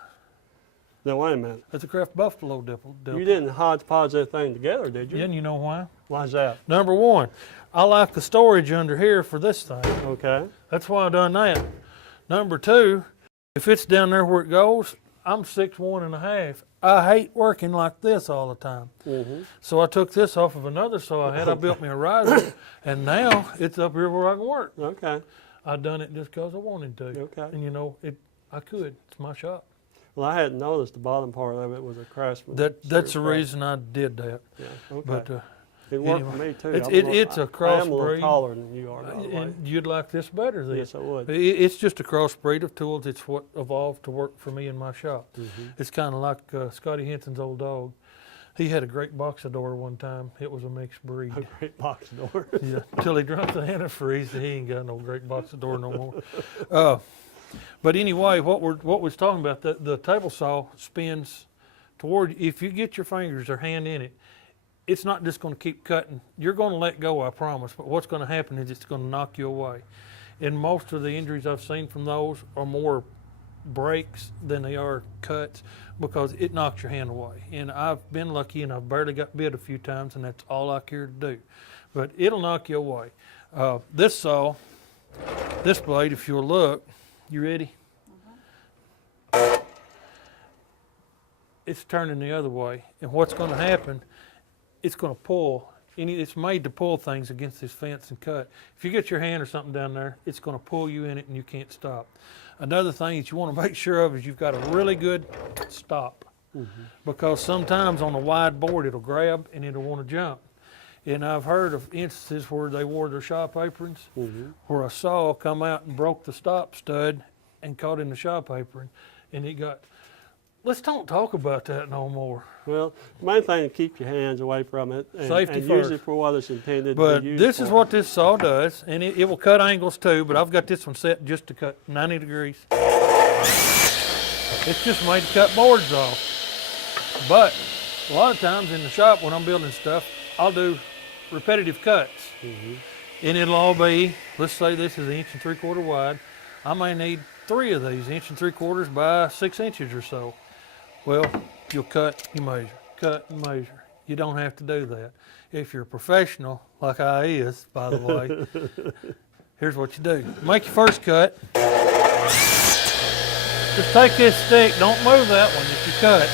Now, wait a minute. That's a Craft Buffalo Delta. You didn't hodgepodge that thing together, did you? Yeah, and you know why? Why's that? Number one, I like the storage under here for this thing. Okay. That's why I done that. Number two, if it's down there where it goes, I'm 6'1½". I hate working like this all the time. Mm-hmm. So I took this off of another saw I had. I built me a riser, and now it's up here where I can work. Okay. I done it just because I wanted to. Okay. And you know, I could. It's my shop. Well, I hadn't noticed the bottom part of it was a Craftsman. That's the Craftsman. reason I did that. Yeah. Okay. But it worked for anyway, me too. it's- I'm it's a I am a little crossbreed. taller than you are, by the way. and you'd like this better than Yes, I would. It's just a crossbreed of tools. It's what evolved to work for me in my shop. Mm-hmm. It's kind of like Scotty Henson's old dog. He had a great boxador one time. It was a mixed breed. A great box door. Yeah, until he drunk the antifreeze, he ain't got no great boxador no more. But anyway, what we're talking about, the table saw spins toward. If you get your fingers or hand in it, it's not just going to keep cutting. You're going to let go, I promise. But what's going to happen is it's going to knock you away. And most of the injuries I've seen from those are more breaks than they are cuts because it knocks your hand away. And I've been lucky and I've barely got bit a few times, and that's all I care to do. But it'll knock you away. This saw, this blade, if you'll look, you ready? it's turning the other way. And what's going to happen, it's going to pull. It's made to pull things against this fence and cut. If you get your hand or something down there, it's going to pull you in it and you can't stop. Another thing that you want to make sure of is you've got a really good stop. Because sometimes on a wide board it'll grab and it'll want to jump. And I've heard of instances where they wore their shop aprons, where a saw come out and broke the stop stud and caught in the shop apron, and it got. Let's don't talk about that no more. Well, the main thing is keep your hands away from it and, Safety and first. use it for what it's intended But to be used this for. is what this saw does, and it will cut angles too, but I've got this one set just to cut 90 degrees. It's just made to cut boards off. But a lot of times in the shop when I'm building stuff, I'll do repetitive cuts. And it'll all be, let's say this is 1 3/4 wide. I may need 3 of these, 1 3/4 by 6 inches or so. Well, you'll cut, you measure, cut and measure. You don't have to do that. If you're a professional, like I is, by the way, here's what you do. Make your first cut. Just take this stick, don't move that one if you cut.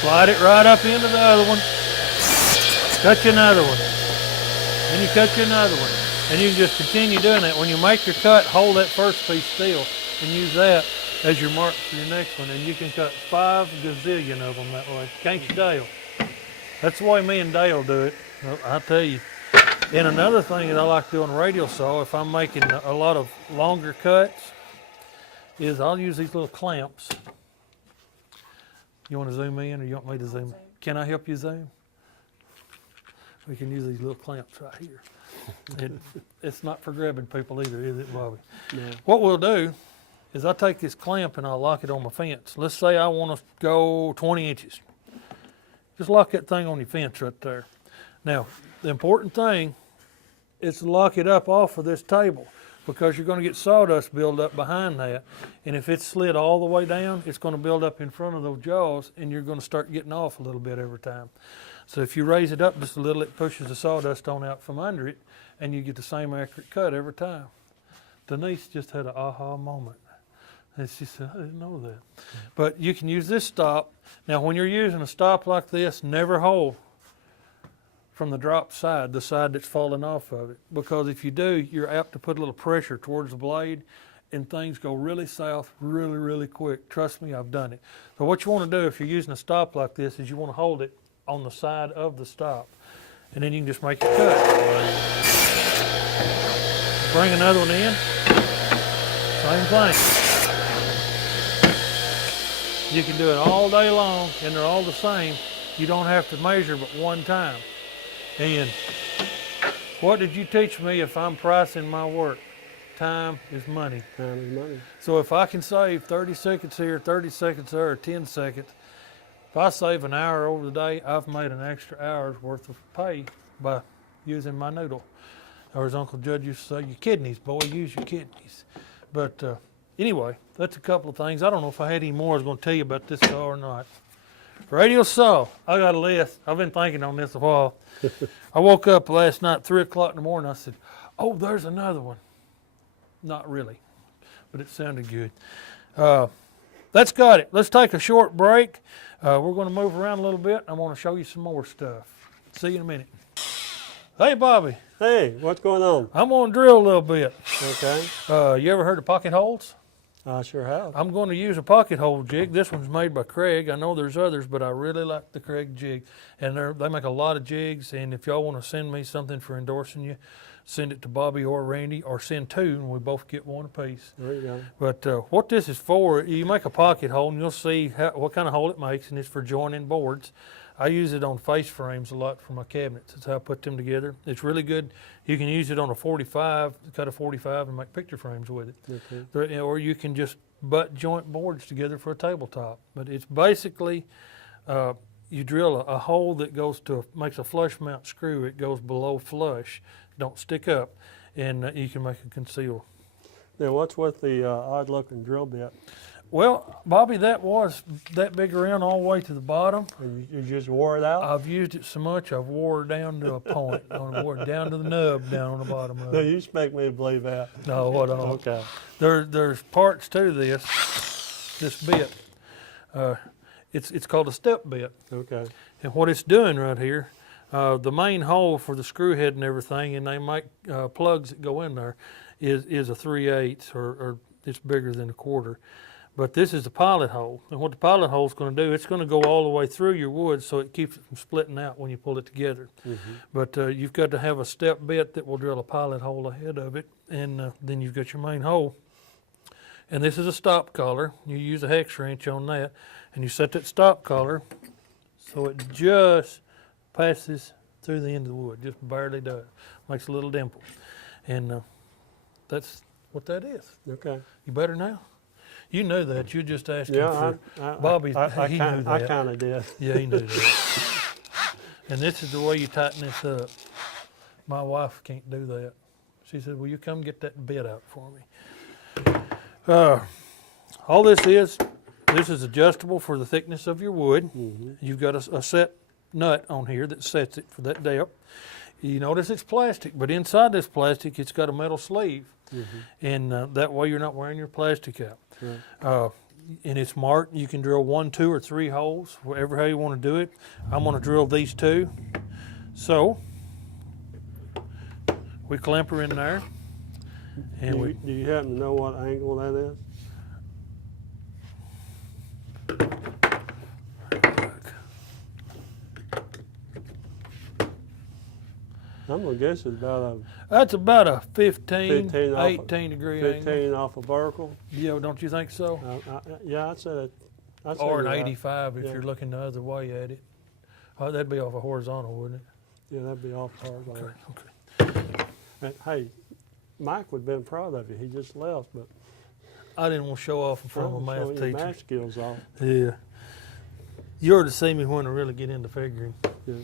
Slide it right up into the other one. Cut you another one. Then you cut you another one. And you can just continue doing that. When you make your cut, hold that first piece still and use that as your mark for your next one. And you can cut 5 gazillion of them that way. Can't you, Dale? That's the way me and Dale do it. I'll tell you. And another thing that I like to do on a radial saw, if I'm making a lot of longer cuts, is I'll use these little clamps. You want to zoom in or you want me to zoom? Can I help you zoom? We can use these little clamps right here. It's not for grabbing people either, is it, Bobby? No. What we'll do is I'll take this clamp and I'll lock it on my fence. Let's say I want to go 20 inches. Just lock that thing on your fence right there. Now, the important thing is to lock it up off of this table, because you're going to get sawdust build up behind that. And if it's slid all the way down, it's going to build up in front of those jaws, and you're going to start getting off a little bit every time. So if you raise it up just a little, it pushes the sawdust on out from under it, and you get the same accurate cut every time. Denise just had an aha moment. And she said, I didn't know that. But you can use this stop. Now, when you're using a stop like this, never hold from the drop side, the side that's falling off of it. Because if you do, you're apt to put a little pressure towards the blade and things go really south really, really quick. Trust me, I've done it. So what you want to do if you're using a stop like this is you want to hold it on the side of the stop. And then you can just make your cut. Bring another one in. Same thing. You can do it all day long and they're all the same. You don't have to measure but one time. And what did you teach me if I'm pricing my work? Time is money. Time is money. So if I can save 30 seconds here, 30 seconds there, or 10 seconds, if I save an hour over the day, I've made an extra hour's worth of pay by using my noodle. Or as Uncle Judd used to say, your kidneys, boy, use your kidneys. But anyway, that's a couple of things. I don't know if I had any more I was going to tell you about this saw or not. Radial saw, I got a list. I've been thinking on this a while. I woke up last night, 3 o'clock in the morning. I said, oh, there's another one. Not really, but it sounded good. That's got it. Let's take a short break. We're going to move around a little bit. I'm going to show you some more stuff. See you in a minute. Hey, Bobby. Hey, what's going on? I'm going to drill a little bit. Okay. You ever heard of pocket holes? I sure have. I'm going to use a pocket hole jig. This one's made by Craig. I know there's others, but I really like the Craig jig. And they make a lot of jigs, and if y'all want to send me something for endorsing you, send it to Bobby or Randy, or send 2, and we both get 1 apiece. There you go. But what this is for, you make a pocket hole, and you'll see what kind of hole it makes, and it's for joining boards. I use it on face frames a lot for my cabinets. That's how I put them together. It's really good. You can use it on a 45, cut a 45 and make picture frames with it. Okay. Or you can just butt joint boards together for a tabletop. But it's basically, you drill a hole that goes makes a flush mount screw. It goes below flush, don't stick up, and you can make a conceal. Now, what's with the odd-looking drill bit? Well, Bobby, that was that big around all the way to the bottom. You just wore it out? I've used it so much, I've wore it down to a point, down to the nub down on the bottom of No, it. you expect me to believe that. No, what all? Okay. There's parts to this bit. It's called a step bit. Okay. And what it's doing right here, the main hole for the screw head and everything, and they make plugs that go in there, is a 3/8 or it's bigger than a quarter. But this is the pilot hole. And what the pilot hole is going to do, it's going to go all the way through your wood so it keeps it from splitting out when you pull it together. Mm-hmm. But you've got to have a step bit that will drill a pilot hole ahead of it, and then you've got your main hole. And this is a stop collar. You use a hex wrench on that, and you set that stop collar so it just passes through the end of the wood, just barely does. Makes a little dimple. And that's what that is. Okay. You better now? You knew that. You just asking Yeah, for Bobby. He knew I that. kind of did. Yeah, he knew that. And this is the way you tighten this up. My wife can't do that. She said, "Will you come get that bit out for me?" All this is adjustable for the thickness of your wood. Mm-hmm. You've got a set nut on here that sets it for that depth. You notice it's plastic, but inside this plastic, it's got a metal sleeve. Mm-hmm. And that way you're not wearing your plastic out. Right. And it's marked. You can drill 1, 2, or 3 holes, whatever how you want to do it. I'm going to drill these 2. So we clamp her in there, and Do you happen to know what angle that is? I'm gonna guess it's about that's about a 15 15 off- 18 a degree angle. 15 off a vertical. Yeah, don't you think so? Yeah, I'd say that. I'd say Or an you're right. 85 if Yeah. you're looking the other way at it. That'd be off a horizontal, wouldn't it? Yeah, that'd be off horizontal. Okay. And, hey, Mike would have been proud of you. He just left, but I didn't want to show off in front of a showing math your teacher. math skills off. Yeah. You ought to see me when I really get into figuring. Yeah.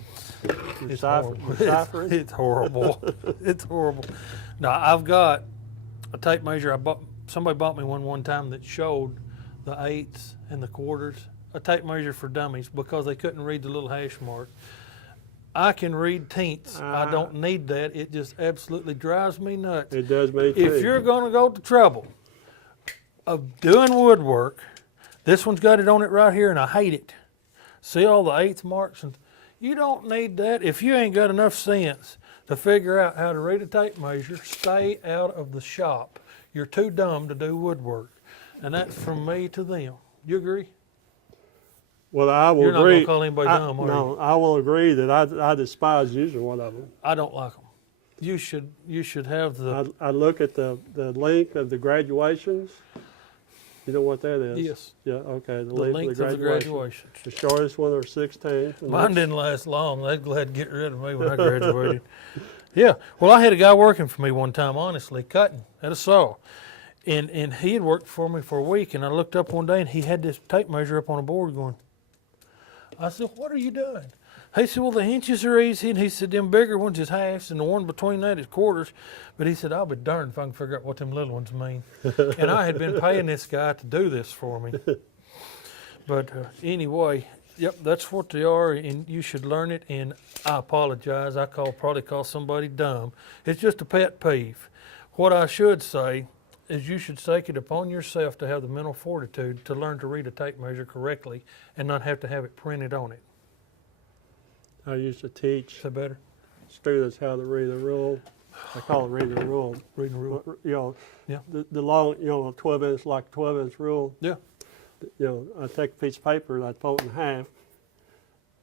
Your It's cipher- horrible. your ciphering? It's horrible. It's horrible. Now I've got a tape measure. Somebody bought me one time that showed the 8ths and the quarters. A tape measure for dummies because they couldn't read the little hash mark. I can read tenths. I don't need that. It just absolutely drives me nuts. It does me too. If you're going to go to trouble of doing woodwork, this one's got it on it right here, and I hate it. See all the 8th marks? And you don't need that. If you ain't got enough sense to figure out how to read a tape measure, stay out of the shop. You're too dumb to do woodwork. And that's from me to them. You agree? Well, I will You're not agree. gonna call anybody dumb, are you? No, I will agree that I despise using one of them. I don't like them. You should have the I look at the length of the graduations. You know what that is? yes, Yeah, okay. the length of the graduation. The shortest one are 16. and Mine didn't last long. They're glad to get rid of me when I graduated. Yeah. Well, I had a guy working for me one time, honestly, cutting at a saw. And he had worked for me for a week, and I looked up one day, and he had this tape measure up on a board going. I said, "What are you doing?" He said, "Well, the inches are easy." And he said, "Them bigger ones is halves, and the one between that is quarters." But he said, "I'll be darned if I can figure out what them little ones mean." And I had been paying this guy to do this for me. But anyway, yep, that's what they are, and you should learn it. And I apologize. I probably call somebody dumb. It's just a pet peeve. What I should say is you should take it upon yourself to have the mental fortitude to learn to read a tape measure correctly and not have to have it printed on it. I used to teach Is that better? students how to read a rule. I call it reading a rule. Reading a rule. You know, Yeah. the long, 12-inch, like 12-inch rule. Yeah. I'd take a piece of paper and I'd fold it in half.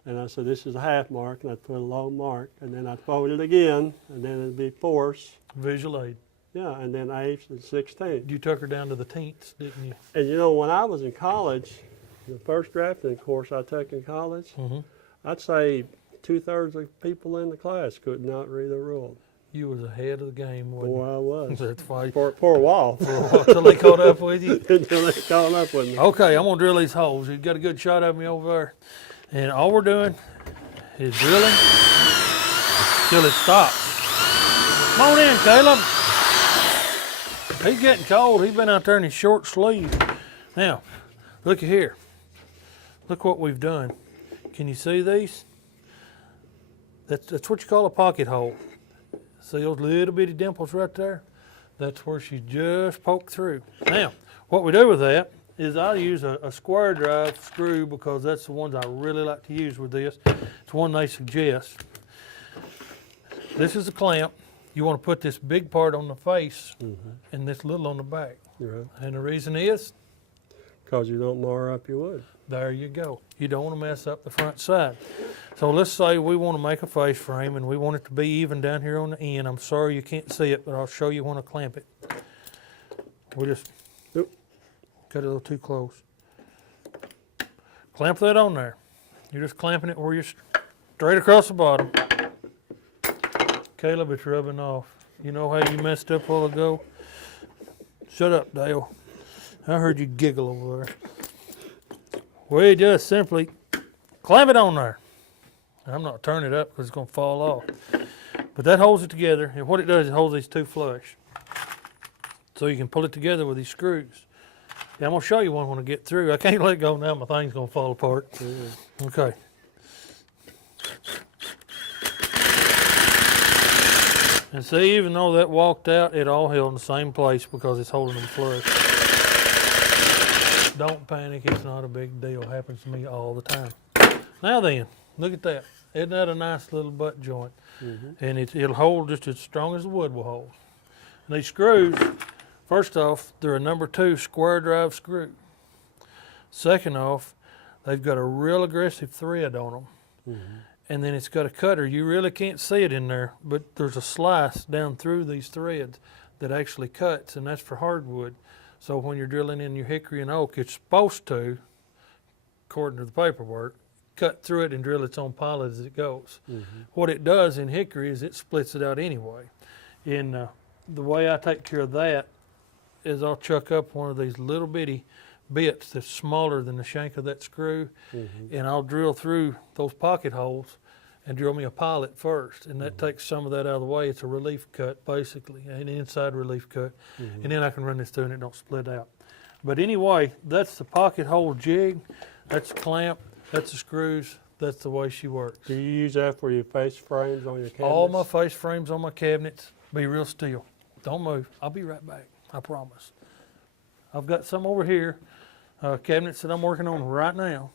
And I said, this is a half mark, and I'd put a long mark. And then I'd fold it again, and then it'd be fourths. Visual aid. Yeah, and then eighths and 16. You took her down to the tenths, didn't you? And when I was in college, the first drafting course I took in college, Mm-hmm. I'd say 2/3 of people in the class could not read a rule. You was ahead of the game, wasn't Boy, I you? was. That's why. For a while. Until they caught up with you. Until they caught up with me. Okay, I'm gonna drill these holes. You got a good shot of me over there, and all we're doing is drilling till it stops. Come on in, Caleb. He's getting cold. He's been out there in his short sleeve. Now, look at here. Look what we've done. Can you see these? That's what you call a pocket hole. See those little bitty dimples right there? That's where she just poked through. Now, what we do with that is I use a square drive screw because that's the ones I really like to use with this. It's one they suggest. This is a clamp. You want to put this big part on the face and this little on the back. Right. And the reason is, Because you don't mar up your wood. there you go. You don't want to mess up the front side. So let's say we want to make a face frame and we want it to be even down here on the end. I'm sorry you can't see it, but I'll show you when I clamp it. We just Oop. got it a little too close. Clamp that on there. You're just clamping it where you're straight across the bottom. Caleb, it's rubbing off. You know how you messed up a while ago? Shut up, Dale. I heard you giggle over there. We just simply clamp it on there. I'm not turning it up because it's going to fall off. But that holds it together, and what it does is it holds these two flush. So you can pull it together with these screws. Yeah, I'm going to show you one when I get through. I can't let go now, my thing's going to fall apart. Okay. And see, even though that walked out, it all held in the same place because it's holding them flush. Don't panic, it's not a big deal. It happens to me all the time. Now then, look at that. Isn't that a nice little butt joint? And it'll hold just as strong as the wood will hold. And these screws, first off, they're a number 2 square drive screw. Second off, they've got a real aggressive thread on them. And then it's got a cutter. You really can't see it in there, but there's a slice down through these threads that actually cuts, and that's for hardwood. So when you're drilling in your hickory and oak, it's supposed to, according to the paperwork, cut through it and drill its own pilot as it goes. What it does in hickory is it splits it out anyway. And the way I take care of that is I'll chuck up one of these little bitty bits that's smaller than the shank of that screw, and I'll drill through those pocket holes and drill me a pilot first, and that takes some of that out of the way. It's a relief cut, basically, an inside relief cut, and then I can run this through and it don't split out. But anyway, that's the pocket hole jig, that's the clamp, that's the screws, that's the way she works. Do you use that for your face frames on your cabinets? All my face frames on my cabinets, be real still. Don't move. I'll be right back, I promise. I've got some over here, cabinets that I'm working on right now.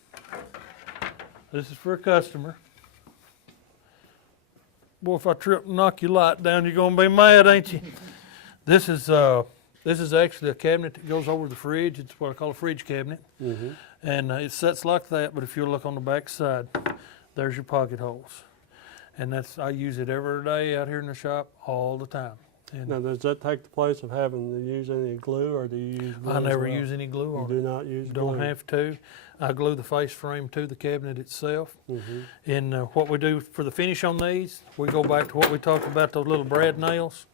This is for a customer. Boy, if I trip and knock your light down, you're gonna be mad, ain't you? This is actually a cabinet that goes over the fridge. It's what I call a fridge cabinet. And it sits like that, but if you look on the back side, there's your pocket holes. And I use it every day out here in the shop all the time. And Now, does that take the place of having to use any glue, or do you use glue I as never well? use any glue You on do it. not use Don't glue? have to. I glue the face frame to the cabinet itself. Mm-hmm. And what we do for the finish on these, we go back to what we talked about, those little brad nails.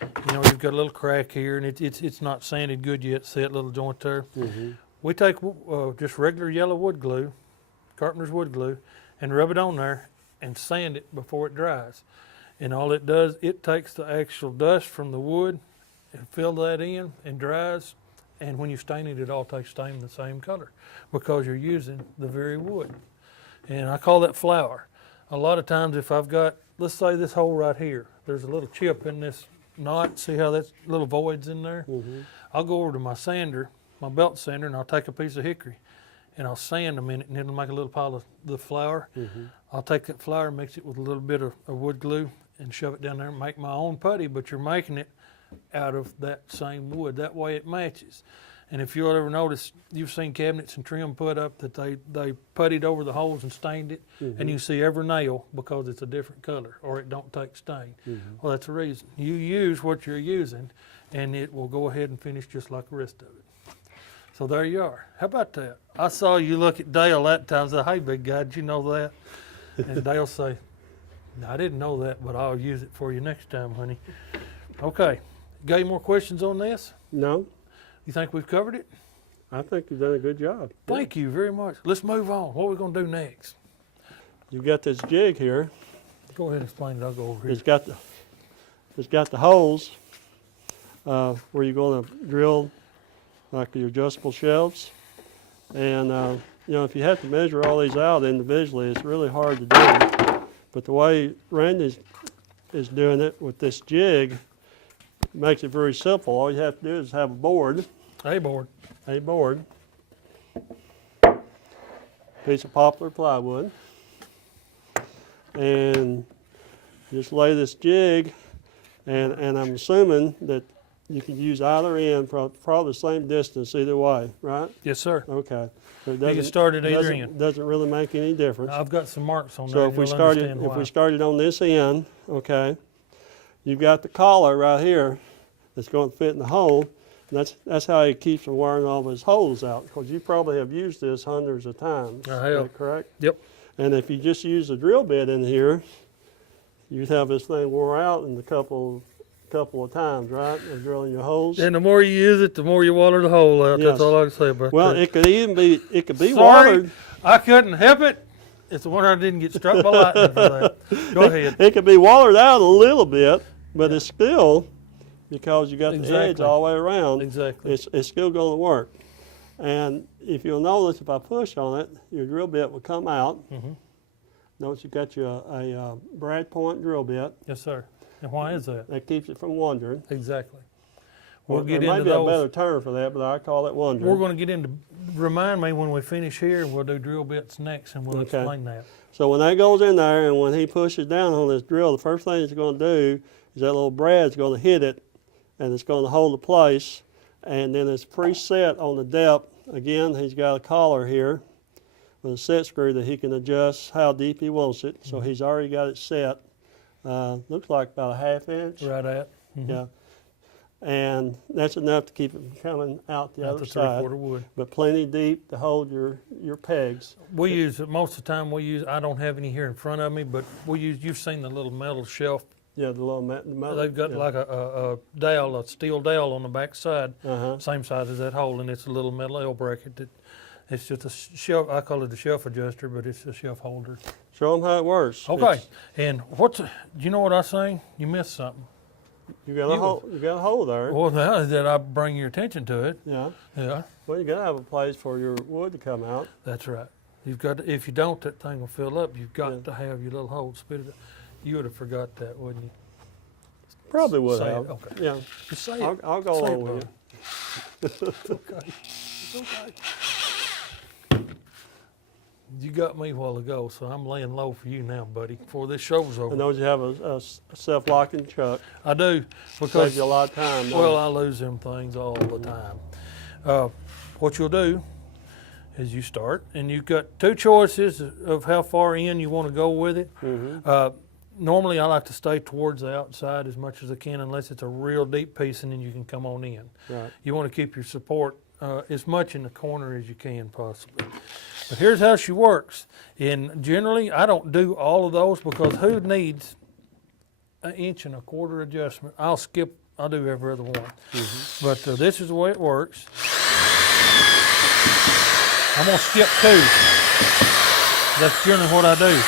You know, you've got a little crack here, and it's not sanded good yet. See that little joint there? Mm-hmm. We take just regular yellow wood glue, carpenter's wood glue, and rub it on there and sand it before it dries. And all it does, it takes the actual dust from the wood and fill that in and dries. And when you stain it, it all takes stain the same color because you're using the very wood. And I call that flour. A lot of times if I've got, let's say this hole right here, there's a little chip in this knot. See how that little void's in there? Mm-hmm. I'll go over to my sander, my belt sander, and I'll take a piece of hickory and I'll sand them in it, and it'll make a little pile of the flour. Mm-hmm. I'll take that flour and mix it with a little bit of wood glue and shove it down there and make my own putty, but you're making it out of that same wood. That way it matches. And if you'll ever notice, you've seen cabinets and trim put up that they puttied over the holes and stained it, Mm-hmm. and you see every nail because it's a different color or it don't take stain. Mm-hmm. Well, that's the reason. You use what you're using, and it will go ahead and finish just like the rest of it. So there you are. How about that? I saw you look at Dale that time and say, "Hey, big guy, did you know that?" And Dale say, "No, I didn't know that, but I'll use it for you next time, honey." Okay. Got any more questions on this? No, You think we've covered it? I think you've done a good job. Thank you very much. Let's move on. What are we going to do next? You've got this jig here. Go ahead and explain it. I'll go over here. It's got the holes where you're going to drill like your adjustable shelves. And you know, if you have to measure all these out individually, it's really hard to do. But the way Randy is doing it with this jig makes it very simple. All you have to do is have a board, Hey, board. a board, piece of poplar plywood, and just lay this jig, and I'm assuming that you can use either end, probably the same distance either way, right? Yes, sir. Okay. So it You can start at either doesn't- end. Doesn't really make any difference. I've got some marks on there. So and if we you'll started, understand if why. we started on this end, okay, you've got the collar right here that's going to fit in the hole. And that's how he keeps from wearing all his holes out, because you probably have used this hundreds of times. I Is have. that correct? Yep. And if you just use a drill bit in here, you'd have this thing wore out in a couple of times, right, of drilling your holes. And the more you use it, the more you water the hole out. Yes. That's all I can say about Well, that. it could be Sorry, watered. I couldn't help it. It's the one I didn't get struck by lightning for that. Go ahead. It could be watered out a little bit, but it's still, because you got the edge Exactly. all the way around, Exactly. it's still going to work. And if you'll notice, if I push on it, your drill bit will come out. Mhm. Notice you got your a brad point drill bit Yes, sir. And why is that? that keeps it from wandering. Exactly. We'll Well, get there may into be a those. better term for that, but I call it wandering. We're going to get into, remind me when we finish here, we'll do drill bits next and we'll Okay. explain that. So when that goes in there, and when he pushes down on this drill, the first thing it's going to do is that little brad's going to hit it, and it's going to hold it place. And then it's preset on the depth. Again, he's got a collar here with a set screw that he can adjust how deep he wants it. So he's already got it set. Looks like about a half inch. Right at. Mhm. Yeah. And that's enough to keep it from coming out the Out other the side, 3/4 wood. but plenty deep to hold your pegs. We use it most of the time. I don't have any here in front of me, but you've seen the little metal shelf. Yeah, the little metal. They've got like a dowel, a steel dowel on the back side, Uh-huh. same size as that hole, and it's a little metal L bracket that it's just a shelf. I call it a shelf adjuster, but it's a shelf holder. Show them how it works. Okay. It's- And do you know what I saying? You missed something. You got a hole. You got a hole there. Well, now that I bring your attention to it. Yeah. Yeah, Well, you got to have a place for your wood to come out. that's right. You've got to, if you don't, that thing will fill up. You've got Yeah. to have your little hole spit it. You would have forgot that, wouldn't you? Probably would Say it, have. okay. Yeah. Just say I'll, it. I'll go Say it, along with you. It's okay. It's okay. You got me a while ago, so I'm laying low for you now, buddy, before this show's I over. know you have a self-locking chuck. I do, Saves because, you a lot of time. well, I lose them things all the time. What you'll do is you start, and you've got two choices of how far in you want to go with it. Mm-hmm. Normally, I like to stay towards the outside as much as I can, unless it's a real deep piece, and then you can come on in. Right. You want to keep your support as much in the corner as you can possibly. But here's how she works. And generally, I don't do all of those, because who needs an 1.25 inch adjustment? I'll do every other one. Mm-hmm. But this is the way it works. I'm gonna skip 2. That's generally what I do.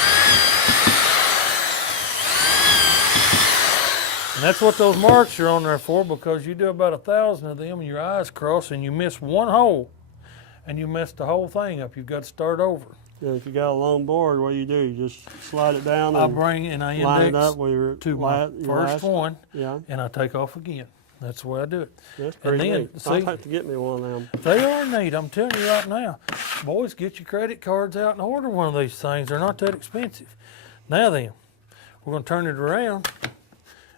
And that's what those marks are on there for, because you do about 1,000 of them and your eyes cross and you miss one hole and you mess the whole thing up. You've got to start over. And if you got a long board, what do? You just slide it down I and bring and I line it index up with your to my your first last- one Yeah, and I take off again. That's the way I do it. that's And pretty then, neat. see- I'll have to get me one of them. They are neat, I'm telling you right now. Boys, get your credit cards out and order one of these things. They're not that expensive. Now then, we're going to turn it around.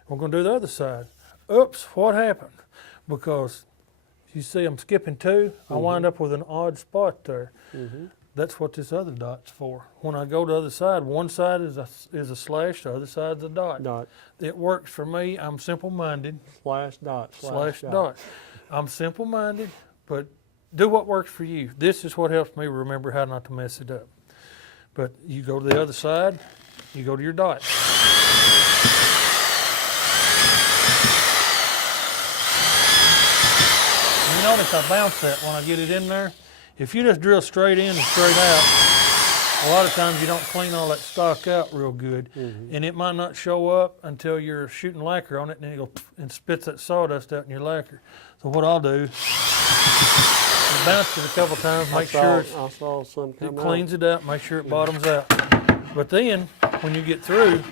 We're going to do the other side. Oops, what happened? Because you see I'm skipping 2, I wind up with an odd spot there. Mm-hmm. That's what this other dot's for. When I go to the other side, one side is a slash, the other side's a dot. Dot, It works for me. I'm simple-minded. slash, dot, Slash dot. I'm simple-minded, but do what works for you. This is what helps me remember how not to mess it up. But you go to the other side, you go to your dot. You notice I bounce that when I get it in there. If you just drill straight in and straight out, a lot of times you don't clean all that stock out real good, and it might not show up until you're shooting lacquer on it, and it goes and spits that sawdust out in your lacquer. So what I'll do, I bounce it a couple times, make sure I saw some it come cleans it out, make sure it bottoms out. But then, when you get through,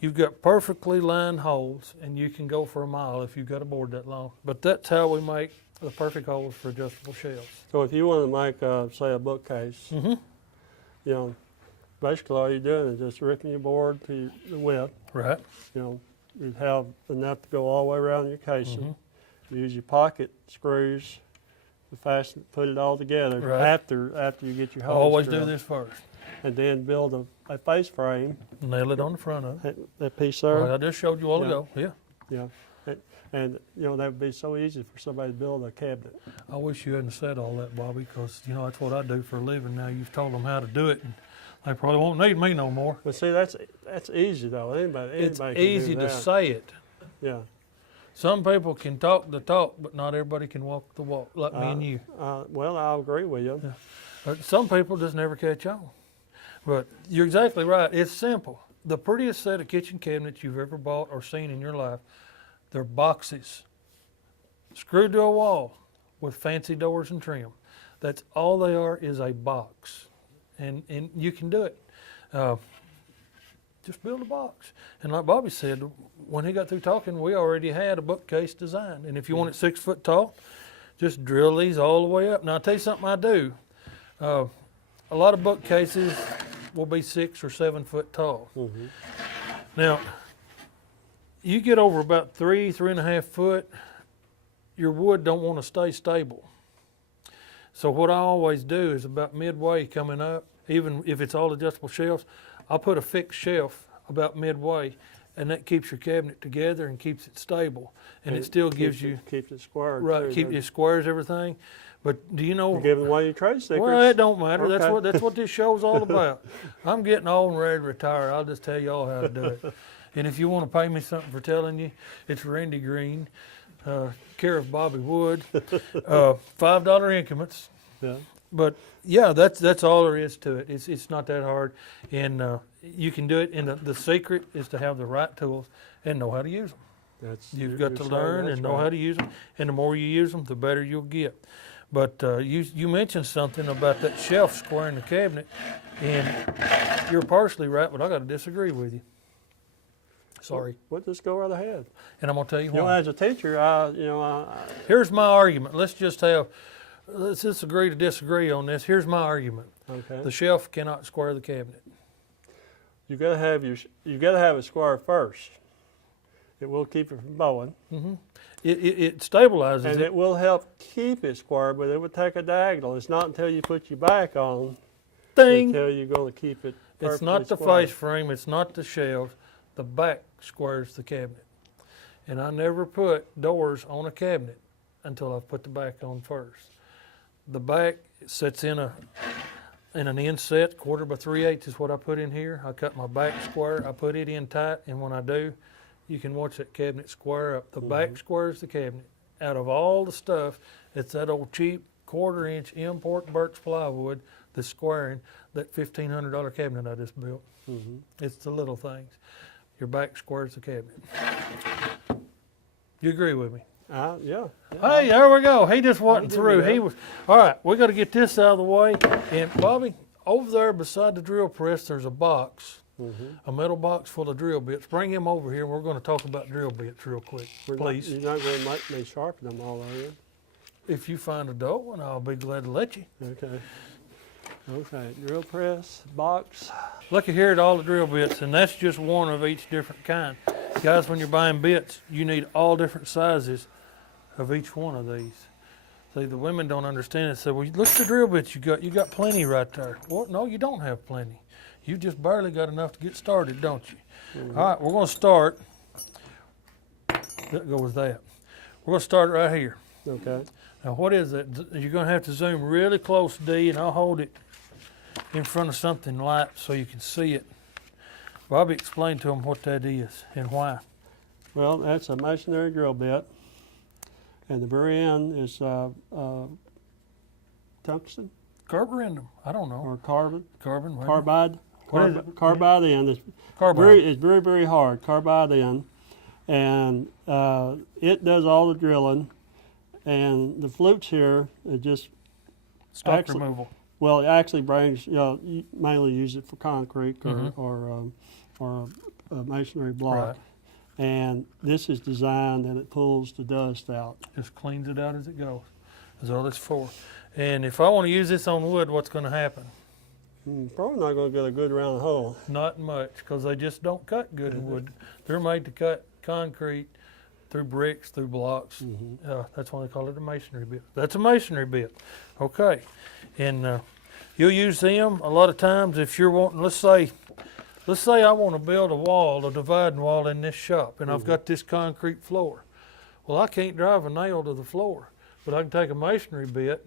you've got perfectly lined holes, and you can go for a mile if you've got a board that long. But that's how we make The perfect holes for adjustable shelves. So if you want to make, say, a bookcase, Mm-hmm. you know, basically all you're doing is just ripping your board to the width. Right. You know, you'd have enough to go all the way around your casing. Mm-hmm. You use your pocket screws to fasten, put it all together Right. after you get your holes Always do drilled. this first. And then build a face frame, Nail it on the front of it. that piece there. Like I just showed you a while Yeah. ago. Yeah. Yeah. And, you know, that would be so easy for somebody to build a cabinet. I wish you hadn't said all that, Bobby, because, you know, that's what I do for a living now. You've told them how to do it, and they probably won't need me no more. But see, that's easy though. Anybody It's can easy do to that. say it. Yeah. Some people can talk the talk, but not everybody can walk the walk, like me and you. Well, I'll agree with you. Yeah. Some people just never catch on. But you're exactly right. It's simple. The prettiest set of kitchen cabinets you've ever bought or seen in your life, they're boxes screwed to a wall with fancy doors and trim. That's all they are, is a box. And you can do it. Just build a box. And like Bobby said, when he got through talking, we already had a bookcase designed. And if you want it 6 foot tall, just drill these all the way up. Now, I'll tell you something I do. A lot of bookcases will be 6 or 7 foot tall. Mm-hmm. Now, you get over about 3.5 foot, your wood don't want to stay stable. So what I always do is about midway coming up, even if it's all adjustable shelves, I'll put a fixed shelf about midway, and that keeps your cabinet together and keeps it stable. And it still gives you, keeps it square. right, too, keep doesn't it squares everything. But do you know? You're giving away your trade secrets. Well, it don't matter. Okay. That's what this show's all about. I'm getting old and ready to retire. I'll just tell y'all how to do it. And if you want to pay me something for telling you, it's Randy Green, care of Bobby Wood, $5 increments. Yeah. But yeah, that's all there is to it. It's not that hard, and you can do it. And the secret is to have the right tools and know how to use them. You've got to learn and know how to use them, and the more you use them, the better you'll get. But you mentioned something about that shelf squaring the cabinet, and you're partially right, but I got to disagree with you. Sorry. Well, just go right ahead. And I'm going to tell you You know, why. as a teacher, Here's my argument. Let's just agree to disagree on this. Here's my argument. okay. The shelf cannot square the cabinet. You got to have it square first. It will keep it from bowing, It stabilizes and it. it will help keep it square. But it would take a diagonal. It's not until you put your back on Ding! until you're going to keep it. It's not the perfectly face frame. It's not the shelves. The back squares the cabinet. And I never put doors on a cabinet until I've put the back on first. The back sits in an inset, 1/4 by 3/8 is what I put in here. I cut my back square, I put it in tight, and when I do, you can watch that cabinet square up. The back squares the cabinet. Out of all the stuff, it's that old cheap 1/4 inch import birch plywood that's squaring that $1,500 cabinet I just built. It's the little things. Your back squares the cabinet. You agree with me? Yeah. Hey, there we go. He just wasn't give through. you that. He was. All right, we got to get this out of the way. And Bobby, over there beside the drill press, there's a box, a metal box full of drill bits. Bring him over here, and we're going to talk about drill bits real quick, please. You're not going to make me sharpen them all, are you? If you find a dull one, I'll be glad to let you. Okay. Okay. Drill press, box. Look at here at all the drill bits, and that's just one of each different kind. Guys, when you're buying bits, you need all different sizes of each one of these. See, the women don't understand it. Say, well, look at the drill bits you got. You got plenty right there. Well, no, you don't have plenty. You just barely got enough to get started, don't you? All right, we're going to start. Let go with that. We're going to start right here. Okay. Now, what is it? You're going to have to zoom really close, D, and I'll hold it in front of something light so you can see it. Bobby, explain to them what that is and why. Well, that's a masonry drill bit, and the very end is tungsten Carborundum. I don't know. or carbon, Carbon. wait a minute. carbide. What is it? Carbide end is Carbide. it's very, very hard. Carbide end, and it does all the drilling. And the flutes here, it just Stock actually- removal. well, it actually brings. You mainly use it for concrete or Mhm. or a masonry block. Right. And this is designed that it pulls the dust out. Just cleans it out as it goes. That's all it's for. And if I want to use this on wood, what's going to happen? Probably not going to get a good round hole. Not much, because they just don't cut good in wood. They're made to cut concrete through bricks, through blocks. That's why they call it a masonry bit. That's a masonry bit. Okay. And you'll use them a lot of times if you're wanting, let's say I want to build a wall, a dividing wall in this shop, and I've got this concrete floor. Well, I can't drive a nail to the floor, but I can take a masonry bit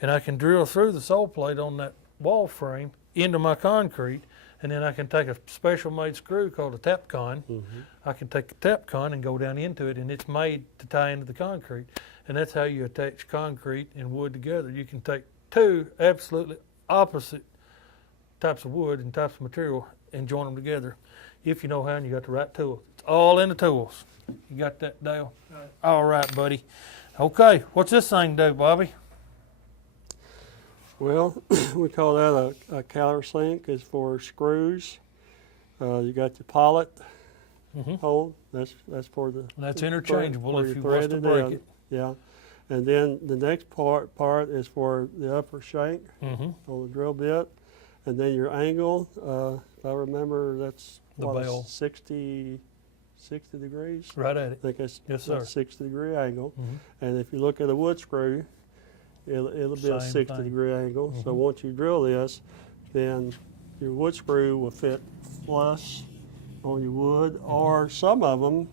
and I can drill through the sole plate on that wall frame into my concrete, and then I can take a special made screw called a Tapcon. I can take a Tapcon and go down into it, and it's made to tie into the concrete. And that's how you attach concrete and wood together. You can take two absolutely opposite types of wood and types of material and join them together if you know how and you got the right tools. It's all in the tools. You got that, Dale? Right. All right, buddy. Okay, what's this thing do, Bobby? Well, we call that a countersink. It's for screws. You got your pilot hole. That's for the. That's interchangeable if you want thread to it break in. it. Yeah, and then the next part is for the upper shank on the drill bit, and then your angle. If I remember, that's The bell. 60 degrees. Right at I it. think it's Yes, a sir. 60-degree angle. Mhm. And if you look at a wood screw, it'll be a Same 60-degree angle. So Mhm. once you drill this, then your wood screw will fit flush on your wood, or some of them,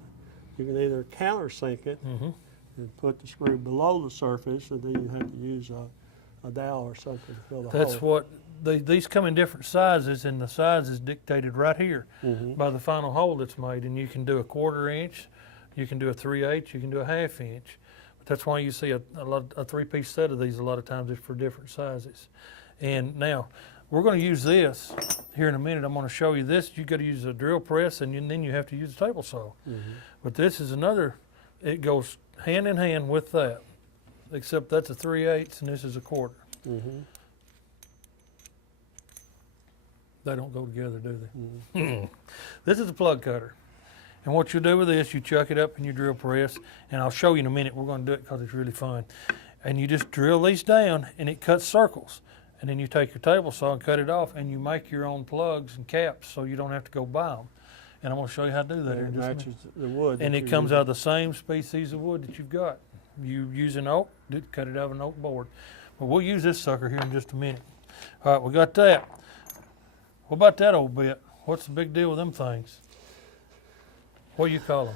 you can either countersink it Mhm. and put the screw below the surface, and then you have to use a dowel or something to fill the That's hole. what these come in different sizes, and the size is dictated right here Mhm. by the final hole that's made. And you can do a 1/4 inch, you can do a 3/8, you can do a 1/2 inch. But that's why you see a 3-piece set of these a lot of times is for different sizes. And now we're going to use this here in a minute. I'm going to show you this. You got to use a drill press, and then you have to use a table saw. But this is another. It goes hand in hand with that, except that's a 3/8 and this is a 1/4. Mhm. They don't go together, do they? This is a plug cutter. And what you do with this, you chuck it up in your drill press, and I'll show you in a minute. We're going to do it because it's really fun. And you just drill these down, and it cuts circles. And then you take your table saw and cut it off, and you make your own plugs and caps so you don't have to go buy them. And I'm going to show you how to do that here in It just a minute. matches the wood. And that it you're comes using. out of the same species of wood that you've got. You use an oak, cut it out of an oak board. But we'll use this sucker here in just a minute. All right, we got that. What about that old bit? What's the big deal with them things? What do you call them?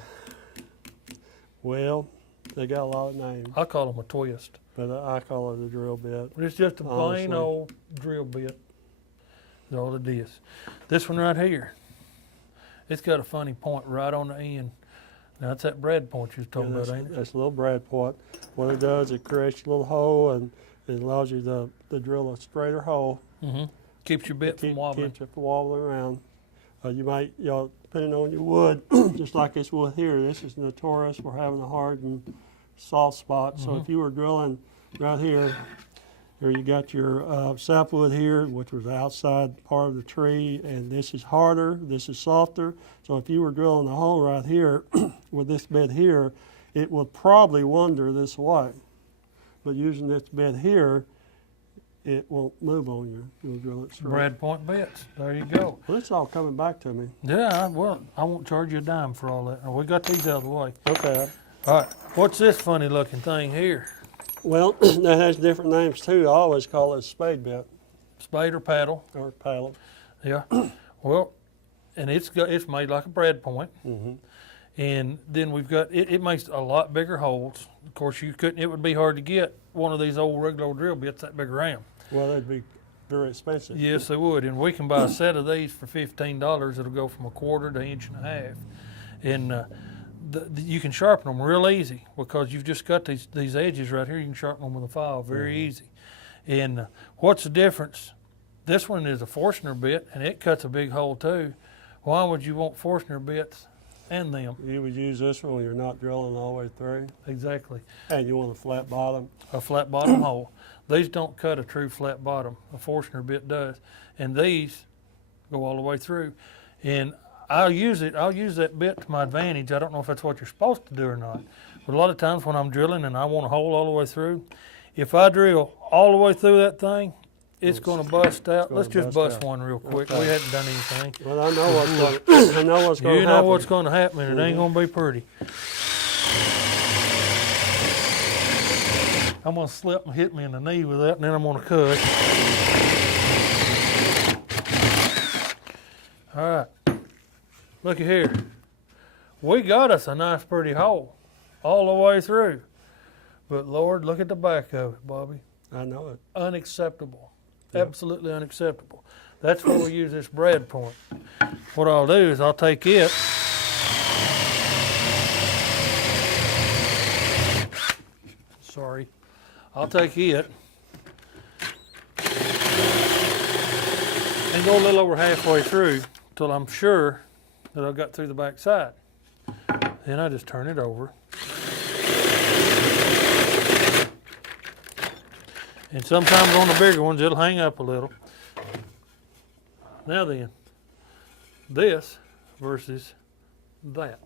Well, they got a lot of names, I call them a twist. but I call it a drill bit. It's just a plain Honestly. old drill bit. That's all it is. This one right here, it's got a funny point right on the end. Now, that's that brad point you was talking Yeah, about, that's, ain't it? that's a little brad point. What it does, it creates a little hole, and it allows you to drill a straighter hole. Mm-hmm. Keeps your bit from wobbling. Keeps it from wobbling around. You might, depending on your wood, just like this wood here, this is notorious for having a hard and soft spot. So if you were drilling right here you got your sapwood here, which was the outside part of the tree, and this is harder, this is softer. So if you were drilling a hole right here with this bit here, it would probably wander this way. But using this bit here, it won't move on you. You'll drill it straight. Brad point bits. There you go. Well, it's all coming back to me. Yeah, well, I won't charge you a dime for all that. We got these out of the way. Okay. All right, what's this funny looking thing here? Well, that has different names too. I always call it a spade bit Spade or paddle? or paddle. Yeah. Well, and it's made like a brad point. Mm-hmm. And then we've got it makes a lot bigger holes. Of course, it would be hard to get one of these old regular drill bits that big around. Well, that'd be very expensive. Yes, they would. And we can buy a set of these for $15. It'll go from a 1/4 to 1.5 inch. And you can sharpen them real easy because you've just got these edges right here. You can sharpen them with a file very easy. And what's the difference? This one is a Forstner bit, and it cuts a big hole too. Why would you want Forstner bits and them? You would use this one when you're not drilling all the way through, Exactly. and you want a flat bottom. A flat bottom hole. These don't cut a true flat bottom. A Forstner bit does. And these go all the way through. And I'll use it. I'll use that bit to my advantage. I don't know if that's what you're supposed to do or not. But a lot of times when I'm drilling and I want a hole all the way through, if I drill all the way through that thing, it's going to bust out. gonna Let's just bust bust out. one real quick. Okay. We hadn't done anything. Well, I know what's going. I know what's going to You happen. know what's going to happen, and it ain't going to be pretty. I'm going to slip and hit me in the knee with that, and then I'm going to cut. All right. Looky here. We got us a nice pretty hole all the way through. But Lord, look at the back of it, Bobby. I know it. Unacceptable. Yep. Absolutely unacceptable. That's where we use this brad point. What I'll do is I'll take it. Sorry. I'll take it and go a little over halfway through till I'm sure that I got through the back side. Then I just turn it over. And sometimes on the bigger ones, it'll hang up a little. Now then, this versus that.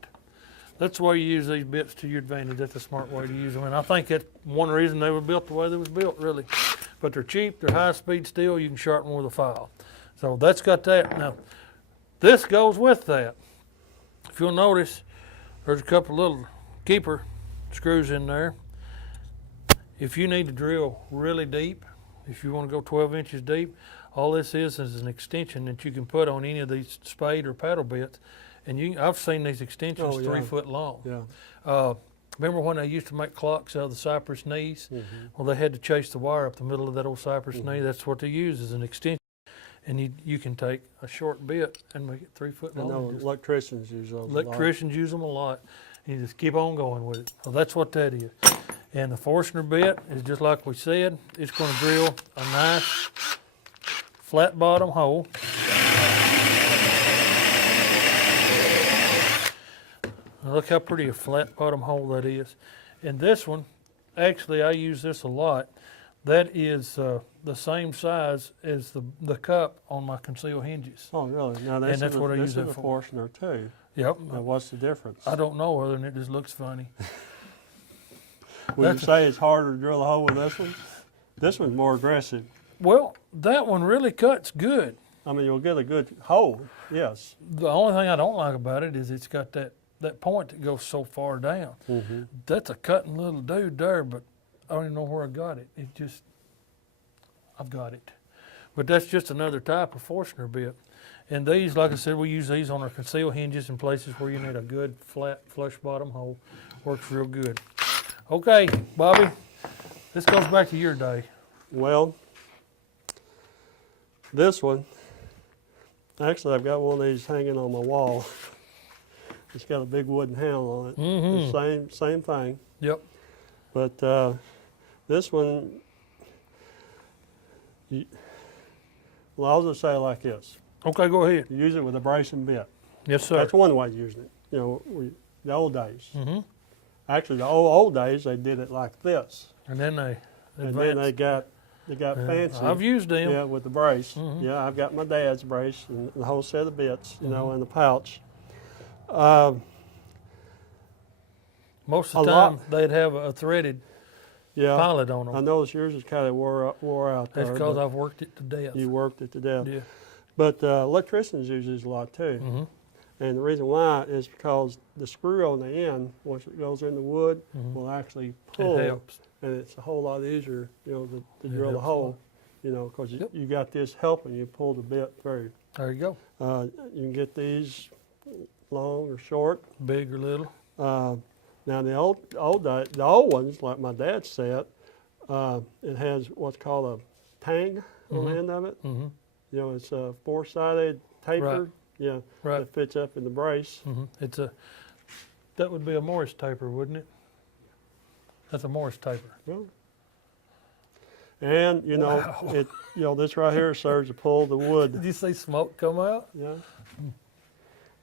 That's the way you use these bits to your advantage. That's a smart way to use them. And I think that's one reason they were built the way they was built, really. But they're cheap, they're high speed steel, you can sharpen with a file. So that's got that. Now, this goes with that. If you'll notice, there's a couple little keeper screws in there. If you need to drill really deep, if you want to go 12 inches deep, all this is an extension that you can put on any of these spade or paddle bits. And I've seen these extensions 3 foot long. Yeah. Remember when they used to make clocks out of the cypress knees? Mm-hmm. Well, they had to chase the wire up the middle of that old cypress knee. That's what they use as an extension. And you can take a short bit and make it 3 foot I long. know Just- electricians use those. a lot. Electricians use them a lot. You just keep on going with it. So that's what that is. And the Forstner bit is just like we said. It's going to drill a nice flat bottom hole. Now look how pretty a flat bottom hole that is. And this one, actually I use this a lot. That is the same size as the cup on my concealed hinges. Oh, really? Now this And that's is what I this use is that a for. Forstner too. Yep. Now what's the difference? I don't know other than it just looks funny. Would you that's- say it's harder to drill a hole with this one? This one's more aggressive. Well, that one really cuts good. I mean, you'll get a good hole, yes. The only thing I don't like about it is it's got that point that goes so far down. Mm-hmm. That's a cutting little dude there, but I don't even know where I got it. I've got it. But that's just another type of Forstner bit. And these, like I said, we use these on our concealed hinges in places where you need a good, flat, flush bottom hole. Works real good. Okay, Bobby, this goes back to your day. Well, this one, actually I've got one of these hanging on my wall. It's got a big wooden handle on it. Mm-hmm. The same thing. Yep. But this one, well, I'll just say it like this. Okay, go ahead. You use it with a bracing bit. Yes, sir. That's one way of using it. You know, the old days. Mm-hmm. Actually, the old days, they did it like this. And then they And then they got Yeah, fancy. I've used them. Yeah, with the brace. Mhm. Yeah, I've got my dad's brace and the whole set of bits, you know, Mhm. in the pouch. Most A of the lot- time, they'd have a threaded Yeah, pilot on I them. noticed yours is kind of wore out That's there. because but I've worked it to death. you worked it to death. Yeah. But electricians use these a lot too. Mm-hmm. And the reason why is because the screw on the end, once it goes in the wood, Mhm. will actually pull. It helps. And it's a whole lot easier, you know, to It drill a helps a hole, lot. you know, because Yep. you got this helping you pull the bit through. There you go. You can get these long or short. Big or little. Now the old ones, like my dad said, it has what's called a tang on the Mhm. end of it. Mm-hmm. You know, it's a four-sided taper. Right. Yeah, Right. that fits up in the brace. Mm-hmm. That would be a Morris taper, wouldn't it? That's a Morris taper. Well, and you know, Wow. this right here serves to pull the wood. Did you see smoke come out? Yeah.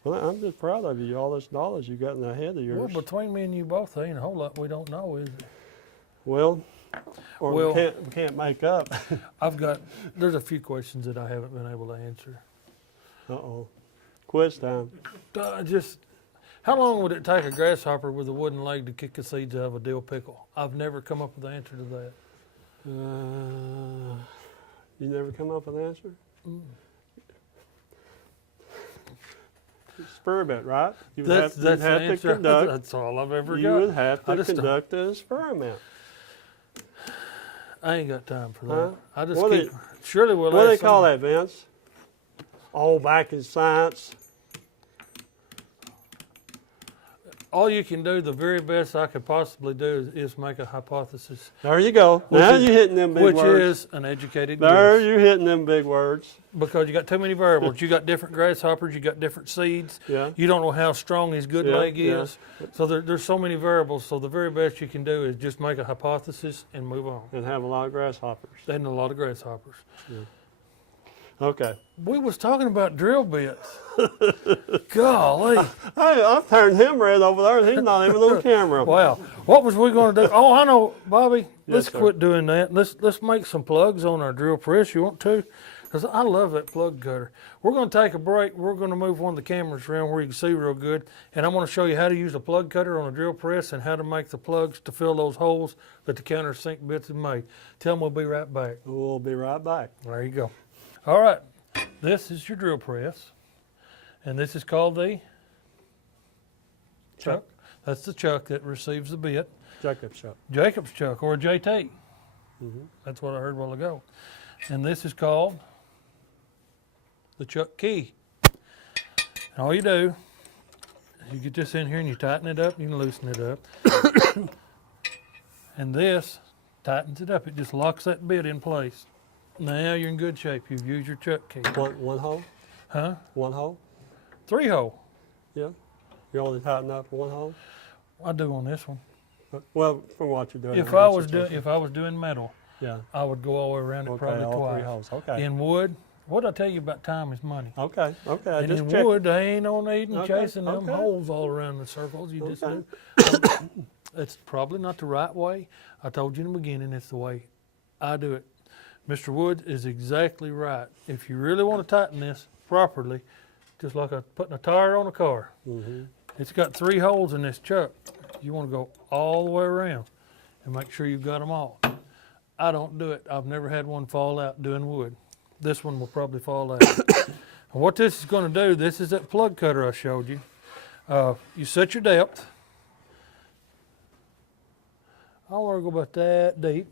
Well, I'm just proud of you. All this knowledge you got in the head of Well, yours. between me and you both, there ain't a whole lot we don't know, is it? Well, or Well- we can't make up. There's a few questions that I haven't been able to answer. Uh-oh. Quiz time. Just, how long would it take a grasshopper with a wooden leg to kick the seeds out of a dill pickle? I've never come up with the answer to that. You never come up with an answer? Experiment, right? You would That's you'd the have to answer. conduct. That's all I've ever You got. would have I to just don't- conduct an experiment. I ain't got time for that. Huh? I just What keep. Surely we'll. What do they ask call somebody. that, Vince? Oh, back in science. All you can do, the very best I could possibly do, is make a hypothesis, There you go. Which Now is- you're hitting them big which words. is an educated There guess. you're hitting them big words. Because you got too many variables. You got different grasshoppers. You got different seeds. Yeah. You don't know how strong his good Yeah, leg yeah. is. So there's so many variables. So the very best you can do is just make a hypothesis and move on. And have a lot of grasshoppers. And a lot of grasshoppers. Okay. We was talking about drill bits. Golly. Hey, I've turned him red over there and he's not even on camera. Wow. What was we going to do? Oh, I know, Bobby. Let's Yes, sir. quit doing that. Let's make some plugs on our drill press. You want to? Because I love that plug cutter. We're going to take a break. We're going to move one of the cameras around where you can see real good. And I'm going to show you how to use a plug cutter on a drill press and how to make the plugs to fill those holes that the countersink bits have made. Tell them we'll be right back. We'll be right back. There you go. All right. This is your drill press. And this is called the chuck. That's the chuck that receives the bit. Jacob's shop. Jacob's chuck or a JT. Mm-hmm. That's what I heard a while ago. And this is called the chuck key. And all you do is you get this in here and you tighten it up, you can loosen it up. And this tightens it up. It just locks that bit in place. Now you're in good shape. You've used your chuck key. One hole? Huh? One hole? 3 hole. Yeah. You only tighten up one hole? I do on this one. Well, from what you're doing. If now, I that's was what doing you're- if I was doing metal, Yeah. I would go all the way around it Okay, probably all three twice. holes. Okay. In wood, what I tell you about time is money. Okay. Okay. I And just in checked. wood, they ain't no need in Okay, chasing them okay. holes all around the circles. You just Okay. do. It's probably not the right way. I told you in the beginning, it's the way I do it. Mr. Wood is exactly right. If you really want to tighten this properly, just like putting a tire on a car, Mm-hmm. it's got 3 holes in this chuck. You want to go all the way around and make sure you've got them all. I don't do it. I've never had one fall out doing wood. This one will probably fall out. And what this is going to do, this is that plug cutter I showed you. You set your depth. I want to go about that deep.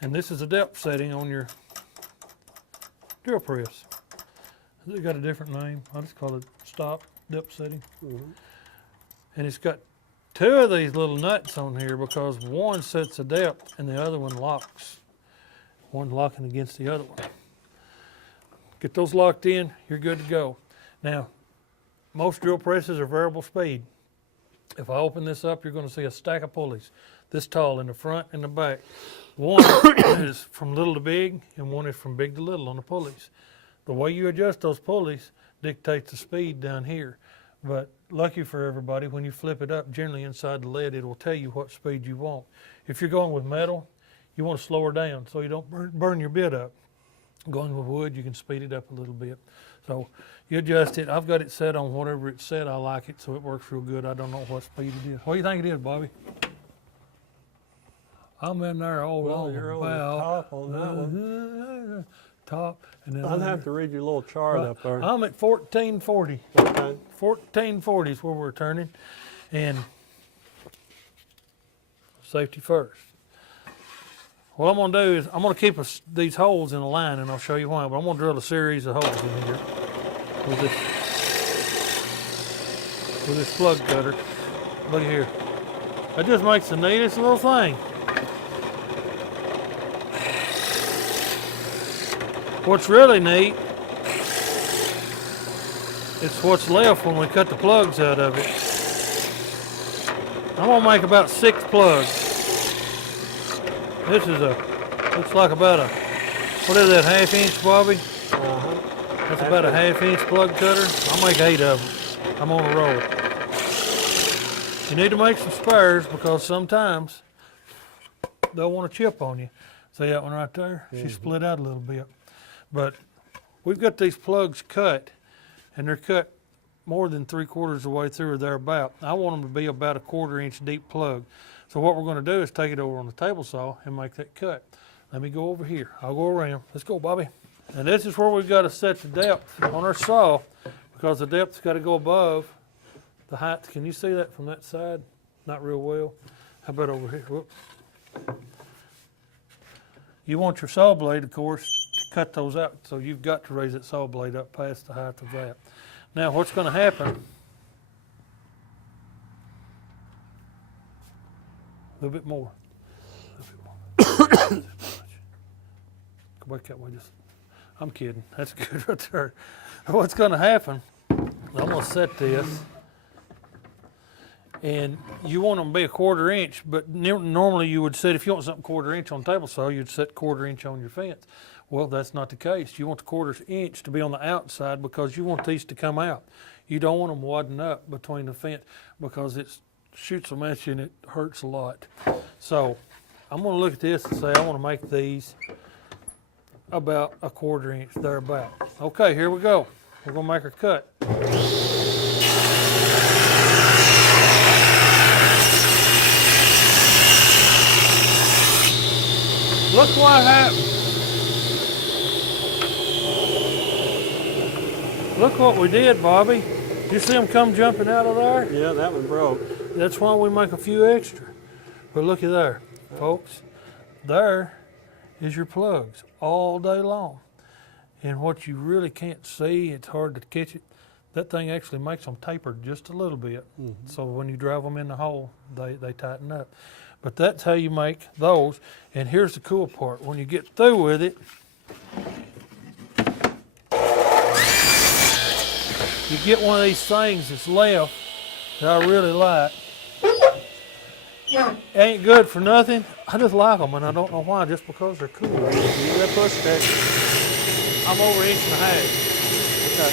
And this is a depth setting on your drill press. It's got a different name. I just call it stop depth setting. Mm-hmm. And it's got 2 of these little nuts on here because one sets a depth and the other one locks. One's locking against the other one. Get those locked in, you're good to go. Now, most drill presses are variable speed. If I open this up, you're going to see a stack of pulleys this tall in the front and the back. One is from little to big and one is from big to little on the pulleys. The way you adjust those pulleys dictates the speed down here. But lucky for everybody, when you flip it up, generally inside the lead, it will tell you what speed you want. If you're going with metal, you want to slow her down so you don't burn your bit up. Going with wood, you can speed it up a little bit. So you adjust it. I've got it set on whatever it's set. I like it, so it works real good. I don't know what speed it is. What do you think it is, Bobby? I'm in there all Well, on you're the on the bow. top on that one. Top. And then I'd have to read your little chart up there. I'm at 1440. Okay. 1440 is where we're turning. And safety first. What I'm going to do is I'm going to keep these holes in a line, and I'll show you why. But I'm going to drill a series of holes in here with this plug cutter. Look at here. That just makes the neatest little thing. What's really neat, it's what's left when we cut the plugs out of it. I'm gonna make about 6 plugs. This is looks like about a, what is that, 1/2 inch, Bobby? Uh-huh. That's about a 1/2 inch plug cutter. I'll make 8 of them. I'm on a roll. You need to make some spares because sometimes they'll want to chip on you. See that one right there? She split out a little bit. But we've got these plugs cut and they're cut more than 3/4 of the way through or thereabout. I want them to be about a 1/4 inch deep plug. So what we're going to do is take it over on the table saw and make that cut. Let me go over here. I'll go around. Let's go, Bobby. And this is where we've got to set the depth on our saw, because the depth's got to go above the height. Can you see that from that side? Not real well. How about over here? Whoop. You want your saw blade, of course, to cut those out, so you've got to raise that saw blade up past the height of that. Now, what's going to happen, a little bit more. Go back that way. I'm kidding. That's good right there. What's going to happen, I'm going to set this, and you want them to be a 1/4 inch, but normally you would set, if you want something 1/4 inch on table saw, you'd set 1/4 inch on your fence. Well, that's not the case. You want the 1/4 inch to be on the outside, because you want these to come out. You don't want them wadding up between the fence, because it shoots them at you and it hurts a lot. So I'm going to look at this and say I want to make these about a 1/4 inch thereabout. Okay, here we go. We're going to make our cut. Look what happened. Look what we did, Bobby. You see them come jumping out of there? Yeah, that one broke. That's why we make a few extra. But look at there, folks. There is your plugs all day long. And what you really can't see, it's hard to catch it, that thing actually makes them taper just a little bit. So when you drive them in the hole, they tighten up. But that's how you make those. And here's the cool part. When you get through with it, you get one of these things that's left that I really like. Ain't good for nothing. I just like them, and I don't know why, just because they're cool. You that push back. I'm over 1.5 inches. Okay.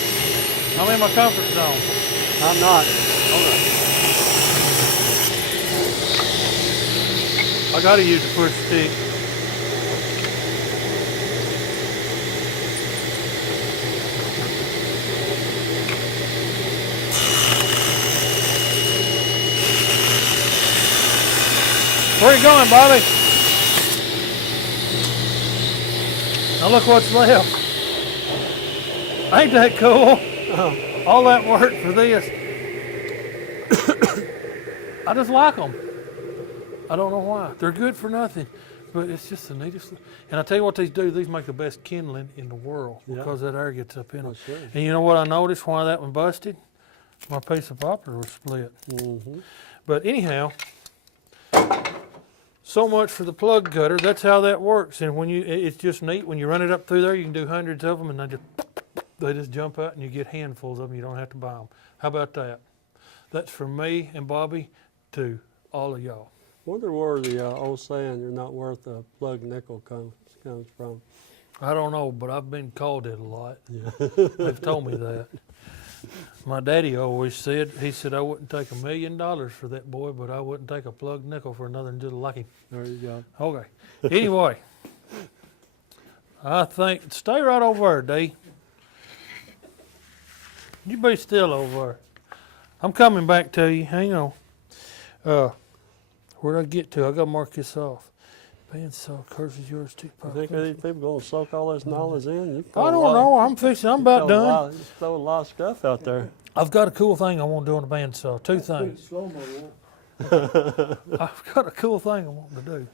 I'm in my comfort zone. I'm not. I gotta use the push stick. Where you going, Bobby? Now look what's left. Ain't that cool? All that work for this. I just like them. I don't know why. They're good for nothing, but it's just the neatest. And I tell you what these do. These make the best kindling in the world, because that air gets up in them. Sure. And you know what I noticed why that one busted? My piece of poplar was split. But anyhow, so much for the plug cutter. That's how that works. And when it's just neat. When you run it up through there, you can do hundreds of them, and they just jump out, and you get handfuls of them. You don't have to buy them. How about that? That's from me and Bobby to all of y'all. Wonder where the old saying, "You're not worth a plug nickel" comes from. I don't know, but I've been called it a lot. Yeah. They've told me that. My daddy always said, he said, I wouldn't take $1 million for that boy, but I wouldn't take a plug nickel for another just like him. There you go. Okay. Anyway, I think, stay right over there, D. You be still over there. I'm coming back to you. Hang on. Where'd I get to? I got to mark this off. Bandsaw, curse is yours too. You think these people going to soak all this knowledge in? I don't know. I'm fixing. I'm about done. You throw a lot of stuff out there. I've got a cool thing I want to do on the bandsaw. Two things. I've got a cool thing I want to do.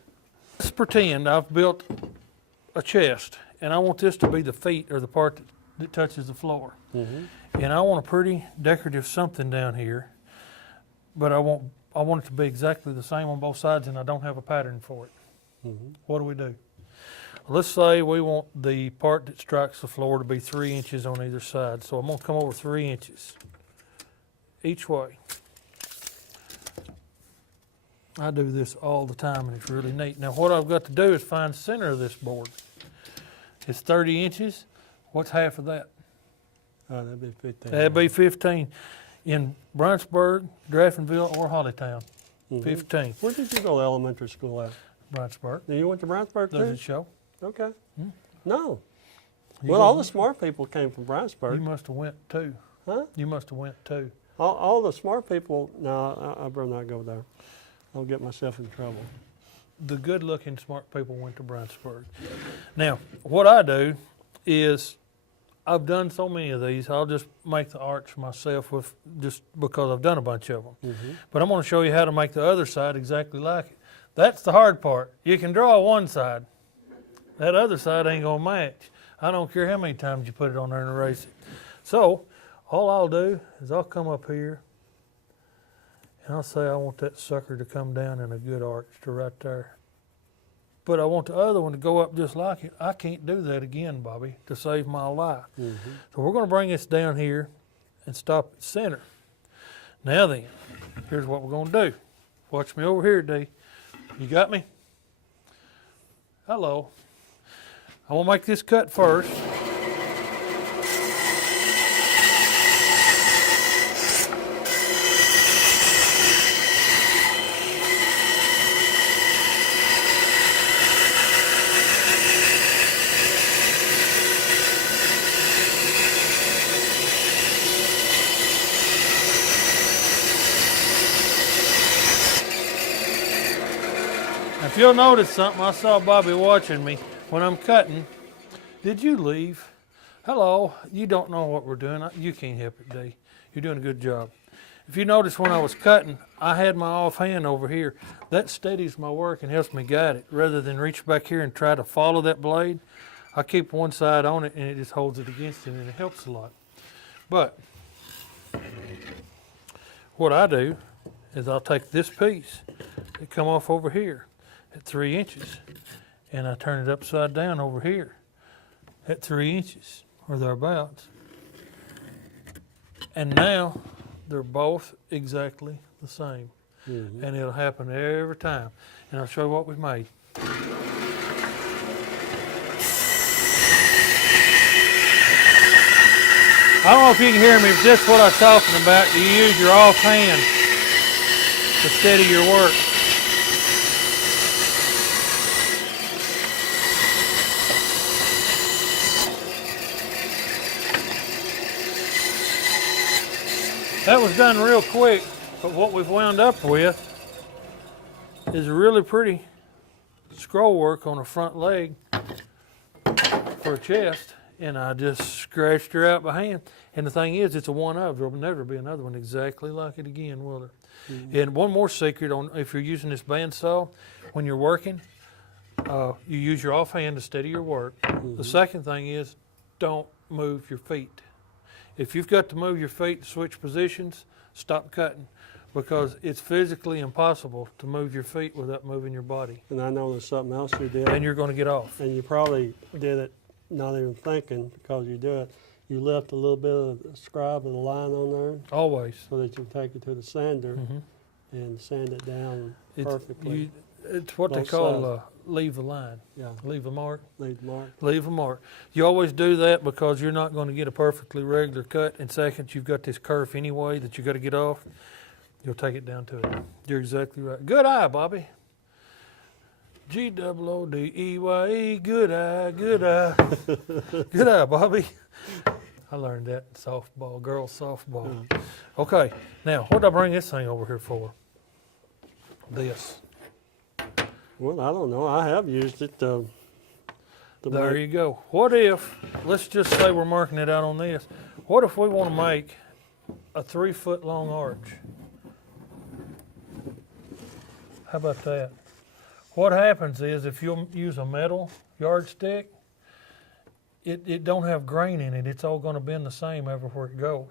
Let's pretend I've built a chest, and I want this to be the feet, or the part that touches the floor. And I want a pretty decorative something down here, but I want it to be exactly the same on both sides, and I don't have a pattern for it. What do we do? Let's say we want the part that strikes the floor to be 3 inches on either side. So I'm going to come over 3 inches each way. I do this all the time, and it's really neat. Now what I've got to do is find the center of this board. It's 30 inches. What's half of that? That'd be 15. That'd be 15. In Brownsburg, Graftonville, or Hollytown, 15. Where did you go to elementary school at? Brownsburg. You went to Brownsburg Does too? it show? Okay. No. You Well, all go- the smart people came from You Brownsburg. must have went too. Huh? You must have went too. All the smart people, no, I better not go there. I'll get myself in trouble. The good-looking, smart people went to Brownsburg. Now, what I do is, I've done so many of these, I'll just make the arch myself with just because I've done a bunch of them. Mm-hmm. But I'm going to show you how to make the other side exactly like it. That's the hard part. You can draw one side. That other side ain't going to match. I don't care how many times you put it on there and erase it. So, all I'll do is I'll come up here and I'll say I want that sucker to come down in a good arch to right there. But I want the other one to go up just like it. I can't do that again, Bobby, to save my life. Mm-hmm. So we're going to bring this down here and stop at center. Now then, here's what we're going to do. Watch me over here, D. You got me? Hello. I want to make this cut first. If you'll notice something, I saw Bobby watching me when I'm cutting. Did you leave? Hello, you don't know what we're doing. You can't help it, D. You're doing a good job. If you notice when I was cutting, I had my offhand over here. That steadies my work and helps me guide it. Rather than reach back here and try to follow that blade, I keep one side on it and it just holds it against it and it helps a lot. But what I do is I'll take this piece that come off over here at 3 inches and I turn it upside down over here at 3 inches or thereabouts. And now they're both exactly the same. Mm-hmm. And it'll happen every time. And I'll show you what we've made. I don't know if you can hear me, but this is what I'm talking about. You use your offhand to steady your work. That was done real quick, but what we've wound up with is a really pretty scroll work on a front leg for a chest, and I just scratched her out by hand. And the thing is, it's a one of. There'll never be another one exactly like it again, will there? Mm-hmm. And one more secret on if you're using this bandsaw, when you're working, you use your offhand to steady your work. Mm-hmm. The second thing is, don't move your feet. If you've got to move your feet to switch positions, stop cutting, because it's physically impossible to move your feet without moving your body. And I know there's something else you did. And you're going to get off. And you probably did it not even thinking because you do it. You left a little bit of the scribe of the line on there Always. so that you can take it to the sander and sand it down perfectly. It's what they Both call leave a line. Yeah, Leave a mark. leave the mark. Leave a mark. You always do that because you're not going to get a perfectly regular cut. And second, you've got this curve anyway that you got to get off. You'll take it down to it. You're exactly right. Good eye, Bobby. G-O-O-D-E-Y-E. Good eye, good eye. Good eye, Bobby. I learned that in softball, girls softball. Okay, now what did I bring this thing over here for? This. Well, I don't know. I have used it to There make, you go. What if, let's just say we're marking it out on this. What if we want to make a 3-foot long arch? How about that? What happens is if you use a metal yardstick, it don't have grain in it. It's all going to bend the same everywhere it goes.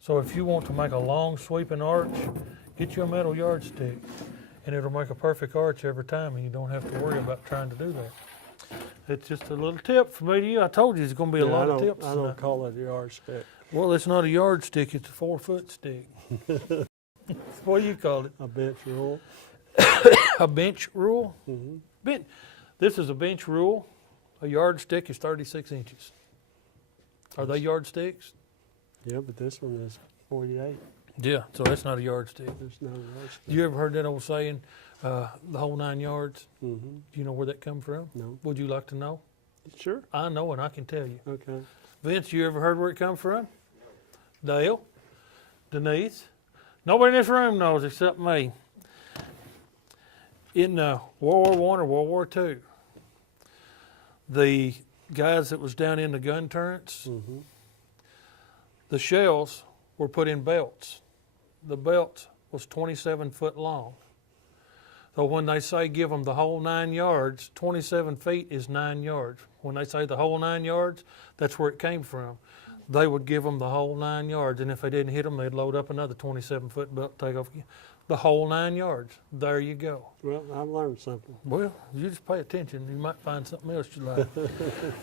So if you want to make a long sweeping arch, get you a metal yardstick. And it'll make a perfect arch every time, and you don't have to worry about trying to do that. It's just a little tip from me to you. I told you there's going to be a lot of tips. I don't call it a yardstick. Well, it's not a yardstick, it's a 4-foot stick. What do you call it? A bench rule. A bench rule? Mm-hmm. This is a bench rule. A yardstick is 36 inches. Are they yardsticks? Yeah, but this one is 48. Yeah, so that's not a yardstick. There's no yardstick. You ever heard that old saying, the whole 9 yards? Mm-hmm. Do you know where that come from? No. Would you like to know? Sure. I know and I can tell you. Okay. Vince, you ever heard where it come from? Dale, Denise, nobody in this room knows except me. In World War I or World War II, the guys that was down in the gun turrets, Mm-hmm. the shells were put in belts. The belt was 27 foot long. So when they say give them the whole 9 yards, 27 feet is 9 yards. When they say the whole 9 yards, that's where it came from. They would give them the whole 9 yards, and if they didn't hit them, they'd load up another 27 foot belt, take off again. The whole 9 yards. There you go. Well, I've learned something. Well, you just pay attention. You might find something else you like.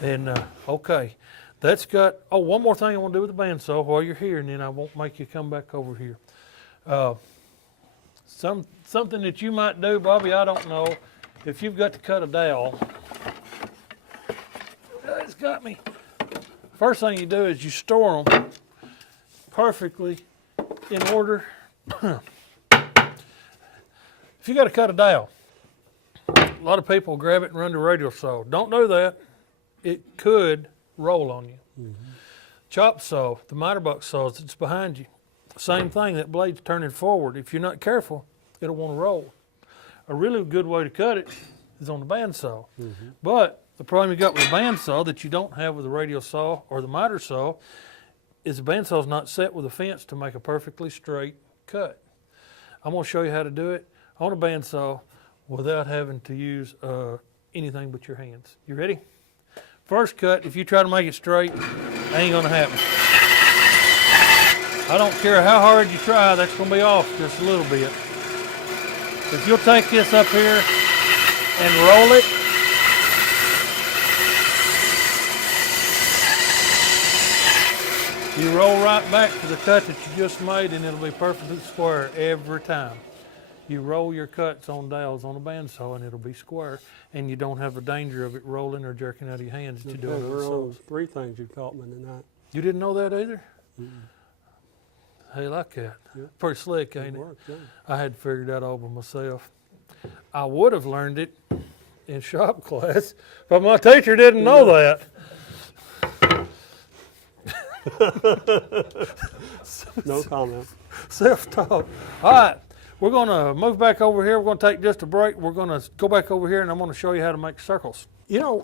And okay, that's got. Oh, one more thing I want to do with the bandsaw while you're here, and then I won't make you come back over here. Something that you might do, Bobby. I don't know if you've got to cut a dowel. It's got me. First thing you do is you store them perfectly in order. If you got to cut a dowel, a lot of people grab it and run the radial saw. Don't do that. It could roll on you. Mm-hmm. Chop saw, the miter buck saws that's behind you, same thing. That blade's turning forward. If you're not careful, it'll want to roll. A really good way to cut it is on the bandsaw. Mm-hmm. But the problem you got with the bandsaw that you don't have with the radial saw or the miter saw is the bandsaw's not set with a fence to make a perfectly straight cut. I'm going to show you how to do it on a bandsaw without having to use anything but your hands. You ready? First cut, if you try to make it straight, ain't gonna happen. I don't care how hard you try, that's gonna be off just a little bit. If you'll take this up here and roll it, you roll right back to the cut that you just made and it'll be perfectly square every time. You roll your cuts on dowels on a bandsaw and it'll be square, and you don't have the danger of it rolling or jerking out of your hands that you do Okay, on we're other on saws. 3 things you taught me tonight. You didn't know that either? Mm-mm. Hey, like that. Yeah. Pretty slick, It ain't it? worked, yeah. I had figured that all by myself. I would have learned it in shop class, but my teacher didn't know that. No comment. Self-taught. All right, we're going to move back over here. We're going to take just a break. We're going to go back over here, and I'm going to show you how to make circles. You know,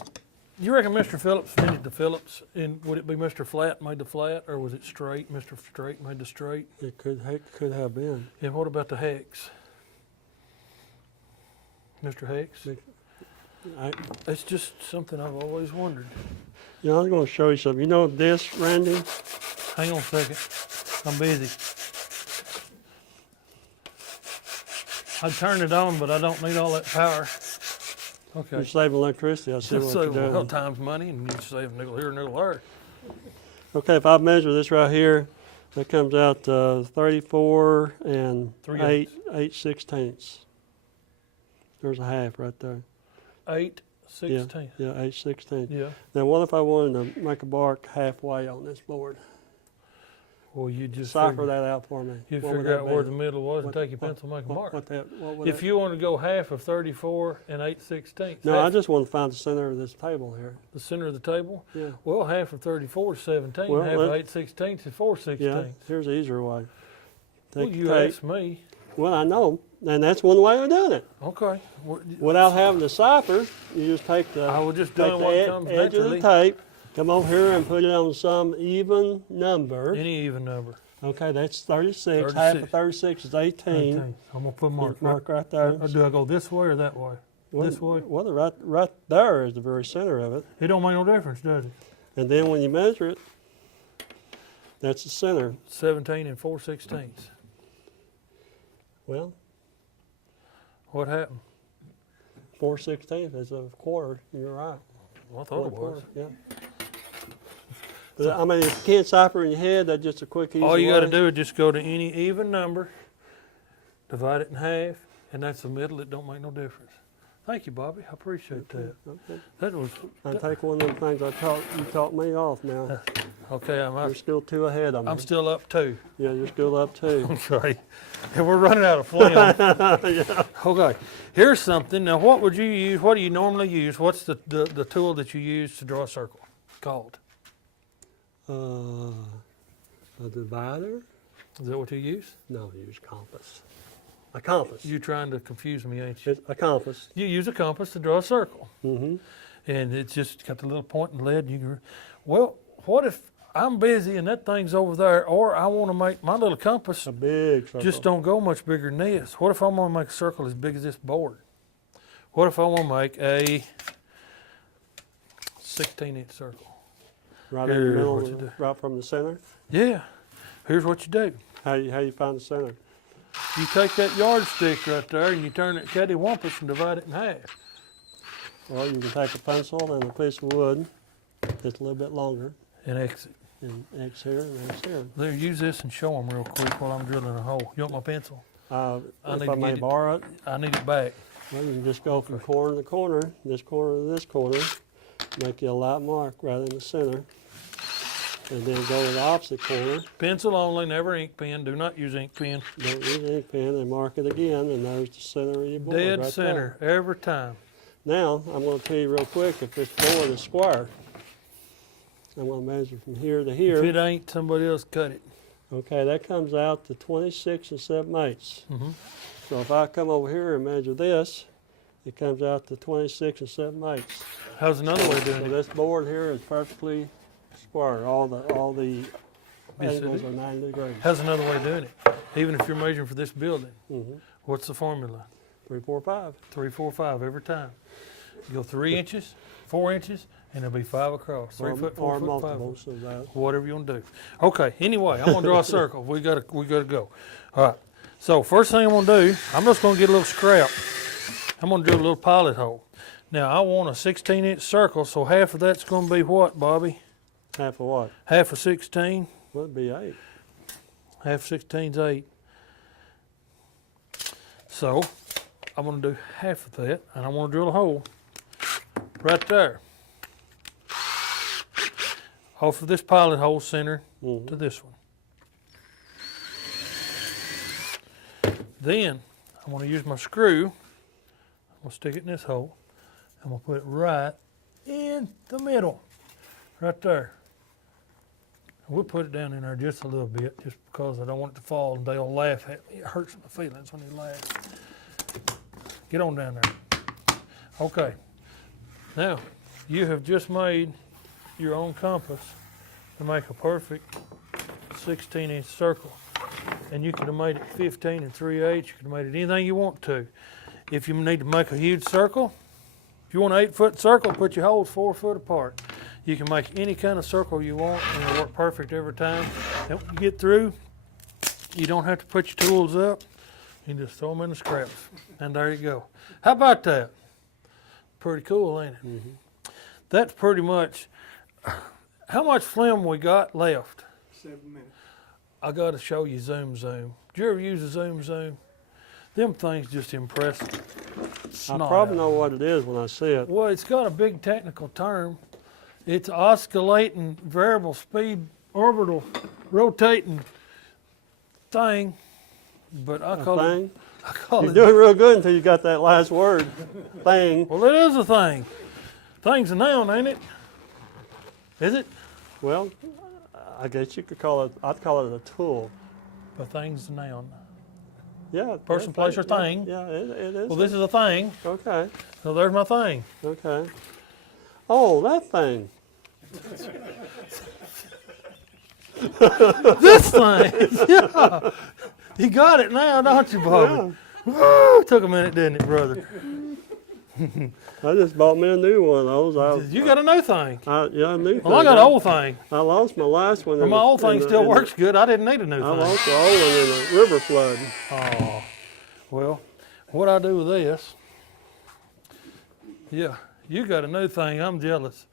you reckon Mr. Phillips invented the Phillips, and would it be Mr. Flat made the flat, or was it straight? Mr. Straight made the straight? It could have been. And what about the hex? Mr. Hex? I, It's just something I've always wondered. you know, I'm going to show you something. You know this, Randy? Hang on a second. I'm busy. I turned it on, but I don't need all that power. Okay. You're saving electricity. I see what So, you're doing. well, time's money, and you save a nickel here, a nickel there. Okay, if I measure this right here, that comes out 34 and 8/16. There's a half right there. 8/16. Yeah, 8/16. Yeah. Now, what if I wanted to make a bark halfway on this board? Well, you just Decipher figure, that out for me. you What would figure that out where be? the middle was and What- take your what- pencil and make a What, mark. what would If that- you want to go half of 34 and 8/16, No, I just want to find the center of this table here. the center of the table. Yeah. Well, half of 34 is 17. Well, half of let- 8/16 is 4/16. Yeah, here's the easier way. Well, Take you the tape. asked me. Well, I know, and that's one way of doing it. Okay. Without having to cipher, you just take the, I was just take doing the what comes edge of the naturally. tape, come over here and put it on some even number. Any even number. Okay, that's 36. Half 36. of 36 is 18. 18. I'm gonna put a mark. Mark right there. Or do I go this way or that way? Well, this way? Well, right there is the very center of it. It don't make no difference, does it? And then when you measure it, that's the center. 17 and 4/16. Well, What happened? 4/16 is a quarter. You're right. Well, I thought it was. Quarter, yeah. But, I mean, if you can't cipher in your head, that's just a quick, easy All you got to way. do is just go to any even number, divide it in half, and that's the middle. It don't make no difference. Thank you, Bobby. I appreciate that. Okay. That was I take one of them things you taught me off now. okay. You're still 2 ahead of me. I'm still up 2. Yeah, you're still up 2. Okay. And we're running out of phlegm. Yeah. Okay. Here's something. Now, what would you use? What do you normally use? What's the tool that you use to draw a circle called? Uh, A divider? Is that what you use? No, use compass. A compass. You're trying to confuse me, ain't you? It's a compass. You use a compass to draw a circle, Mm-hmm. and it's just got the little point and lead. Well, what if I'm busy and that thing's over there, or I want to make my little compass A big circle. just don't go much bigger than this? What if I want to make a circle as big as this board? What if I want to make a 16-inch circle? right in the Here's middle, what you do. right from the center. Yeah. Here's what you do. How you find the center? You take that yardstick right there and you turn it cattywampus and divide it in half. Well, you can take a pencil and a piece of wood, just a little bit longer, And exit. and X here and X here. There, use this and show them real quick while I'm drilling a hole. You want my pencil? I need if I to may get it. borrow it, I need it back. well, you can just go from corner to corner, this corner to this corner, make you a light mark right in the center, and then go to the opposite corner. Pencil only, never ink pen. Do not use ink pen. Don't use an ink pen and mark it again, and there's the center of your board Dead right center there. every time. Now, I'm going to tell you real quick if this board is square. I'm going to measure from here to If here. it ain't, somebody else cut it. Okay, that comes out to 26 7/8. Mhm. So if I come over here and measure this, it comes out to 26 7/8. How's another way of So doing it? this board here is perfectly square. All the Yes, it angles is. are 90 degrees. How's another way of doing it? Even if you're measuring for this building, Mm-hmm. what's the formula? 3, 4, 5. 3, 4, 5 every time. You go 3 inches, 4 inches, and it'll be 5 across. 3 foot, 4 or foot, 5 foot. multiples of that. Whatever you want to do. Okay. Anyway, I'm gonna draw a circle. We gotta go. All right. So first thing I'm gonna do, I'm just gonna get a little scrap. I'm gonna drill a little pilot hole. Now I want a 16-inch circle, so half of that's gonna be what, Bobby? Half of what? Half of 16. Well, it'd be 8. Half 16's 8. So I'm gonna do half of that, and I'm gonna drill a hole right there. Off of this pilot hole center Mm-hmm. to this one. Then I'm going to use my screw. I'm going to stick it in this hole. I'm going to put it right in the middle, right there. We'll put it down in there just a little bit, just because I don't want it to fall and they'll laugh at me. It hurts my feelings when they laugh. Get on down there. Okay. Now, you have just made your own compass to make a perfect 16-inch circle. And you could have made it 15 and 3/8. You could have made it anything you want to. If you need to make a huge circle, if you want an 8-foot circle, put your holes 4 foot apart. You can make any kind of circle you want, and it'll work perfect every time. And when you get through, you don't have to put your tools up. You can just throw them in the scraps, and there you go. How about that? Pretty cool, ain't it? Mm-hmm. That's pretty much. How much film we got left? 7 minutes. I got to show you Zoom. Did you ever use a Zoom? Them things just impress. I probably know what it is when I see it. Well, it's got a big technical term. It's oscillating variable speed orbital rotating thing. But I call it. Thing. I call You're it. doing real good until you got that last word, thing. Well, it is a thing. Thing's a noun, ain't it? Is it? Well, I guess you could call it, I'd call it a tool. But thing's a noun. Yeah. Person, yeah, place, or yeah, thing. Yeah, it is. Well, this is a thing. Okay, So there's my thing. okay. Oh, that thing. This thing. Yeah. You got it now, don't you, Bobby? Woo, took a minute, didn't it, brother? I just bought me a new one of those. You got a new thing. Yeah, a new Well, I thing. got an old thing. I lost my last one. Well, in my the- old in thing the- still in the- works good. I didn't need a new I thing. lost the old one in a river flood. Oh, well, what I do with this, yeah, you got a new thing. I'm jealous.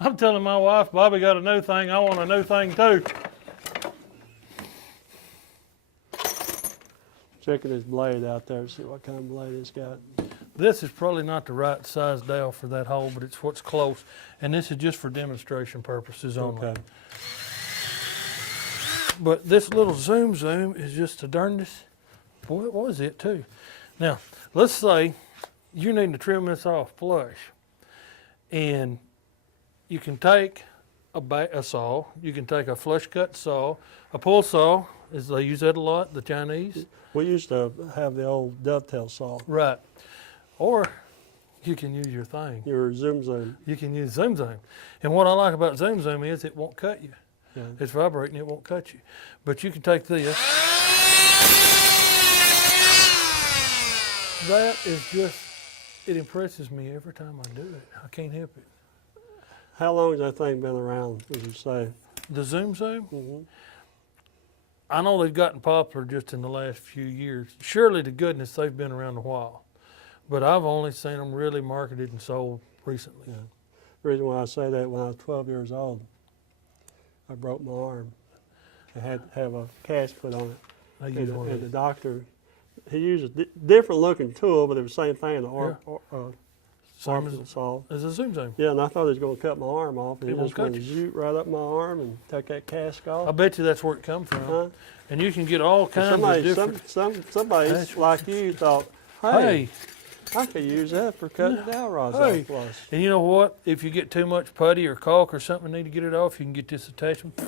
I'm telling my wife, Bobby got a new thing. I want a new thing too. Checking his blade out there to see what kind of blade it's got. This is probably not the right size dowel for that hole, but it's what's close. And this is just for demonstration purposes only. Okay. But this little zoom is just the darndest. Boy, it was it too. Now, let's say you need to trim this off flush. And you can take a saw. You can take a flush cut saw, a pull saw, as they use that a lot, the Chinese. We used to have the old dovetail saw, Right. Or you can use your thing. your Zoom Zoom. You can use Zoom Zoom. And what I like about Zoom Zoom is it won't cut you. Yeah. It's vibrating, it won't cut you. But you can take this. That is just, it impresses me every time I do it. I can't help it. How long has that thing been around, would you say? The Zoom Zoom, Mm-hmm. I know they've gotten popular just in the last few years. Surely to goodness they've been around a while. But I've only seen them really marketed and sold recently. Yeah. The reason why I say that, when I was 12 years old, I broke my arm. I had to have a cast put on it. I use one of And the these. doctor, he used a different looking tool, but it was the same thing, the Same arm saw. as a Zoom Zoom. Yeah, and I thought he was going to cut my arm off, and It he won't just went cut to you. shoot right up my arm and take that cast I off. bet you that's where it comes from. Huh? And you can get all kinds of Somebody, different. somebody That's- like you thought, Hey, hey, I could use that for cutting dowel rods Hey. off plus. and you know what? If you get too much putty or caulk or something, need to get it off, you can get this attachment,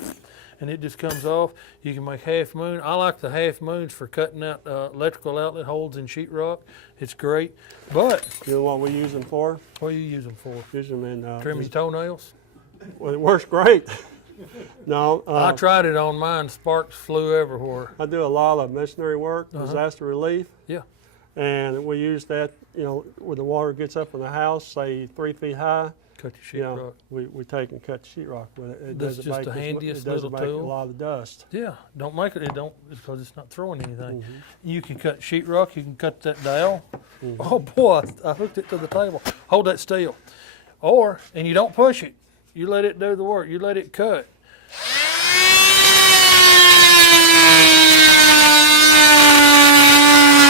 and it just comes off. You can make half moon. I like the half moons for cutting out electrical outlet holes in sheetrock. It's great. But You know what we use them for? what do you use them for? Use them in, Trim your toenails? well, it works great. No, I tried it on mine. Sparks flew everywhere. I do a lot of missionary work, Uh-huh. disaster relief. Yeah. And we use that, when the water gets up in the house, say 3 feet high, Cut your sheetrock. we take and cut the sheetrock with it. It That's doesn't just make the as mu- handiest it doesn't little make tool. a lot of dust. Yeah, don't make it. It don't because it's not throwing anything. Mhm. You can cut sheetrock. You can cut that dowel. Mhm. Oh boy, I hooked it to the table. Hold that still. And you don't push it. You let it do the work. You let it cut.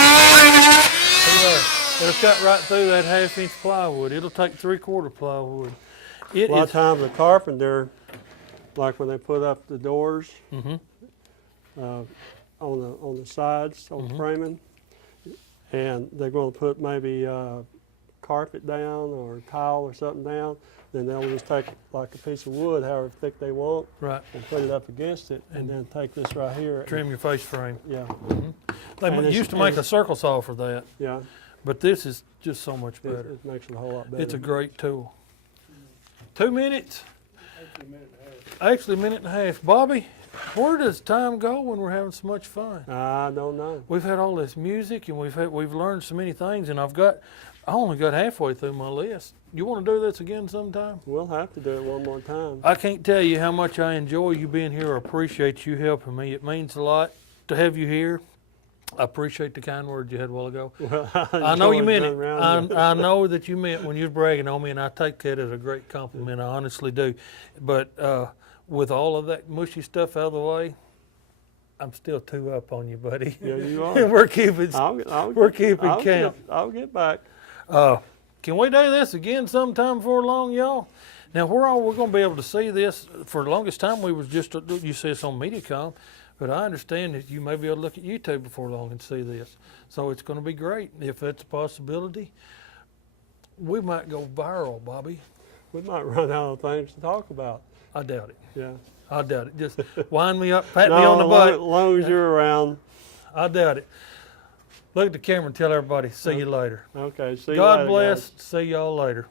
See there? It'll cut right through that 1/2 inch plywood. It'll take 3/4 plywood. It A lot of is. times the carpenter, like when they put up the doors Mhm. on the sides, on Mhm. the framing, and they're going to put maybe carpet down or tile or something down, then they'll just take like a piece of wood, however thick they want, Right. and put it up against it, And and then take this right here. Trim your face frame. Yeah, They And it's- used to make and a circle saw for that, yeah. but this is just so much It, better. it makes it a whole lot better. It's a great tool. 2 minutes? Actually, a minute and a half. Bobby, where does time go when we're having so much fun? I don't know. We've had all this music and we've learned so many things, and I only got halfway through my list. You want to do this again sometime? We'll have to do it one more time. I can't tell you how much I enjoy you being here. I appreciate you helping me. It means a lot to have you here. I appreciate the kind words you had a while ago. Well, I know you enjoyed meant being it. around you. I know that you meant when you was bragging on me, and I take that as a great compliment. I honestly do. But with all of that mushy stuff out of the way, I'm still 2 up on you, buddy. Yeah, you are. We're keeping. We're keeping count. I'll get back. Can we do this again sometime before long, y'all? Now, we're going to be able to see this. For the longest time, we was just, you see us on MediaCom, but I understand that you may be able to look at YouTube before long and see this. So it's going to be great. If that's a possibility, we might go viral, Bobby. We might run out of things to talk about. I doubt it. Yeah. I doubt it. Just wind me up, pat me No, on the as butt. long as you're around. I doubt it. Look at the camera and tell everybody, see you later. Okay. See you God later, bless. guys. See y'all later.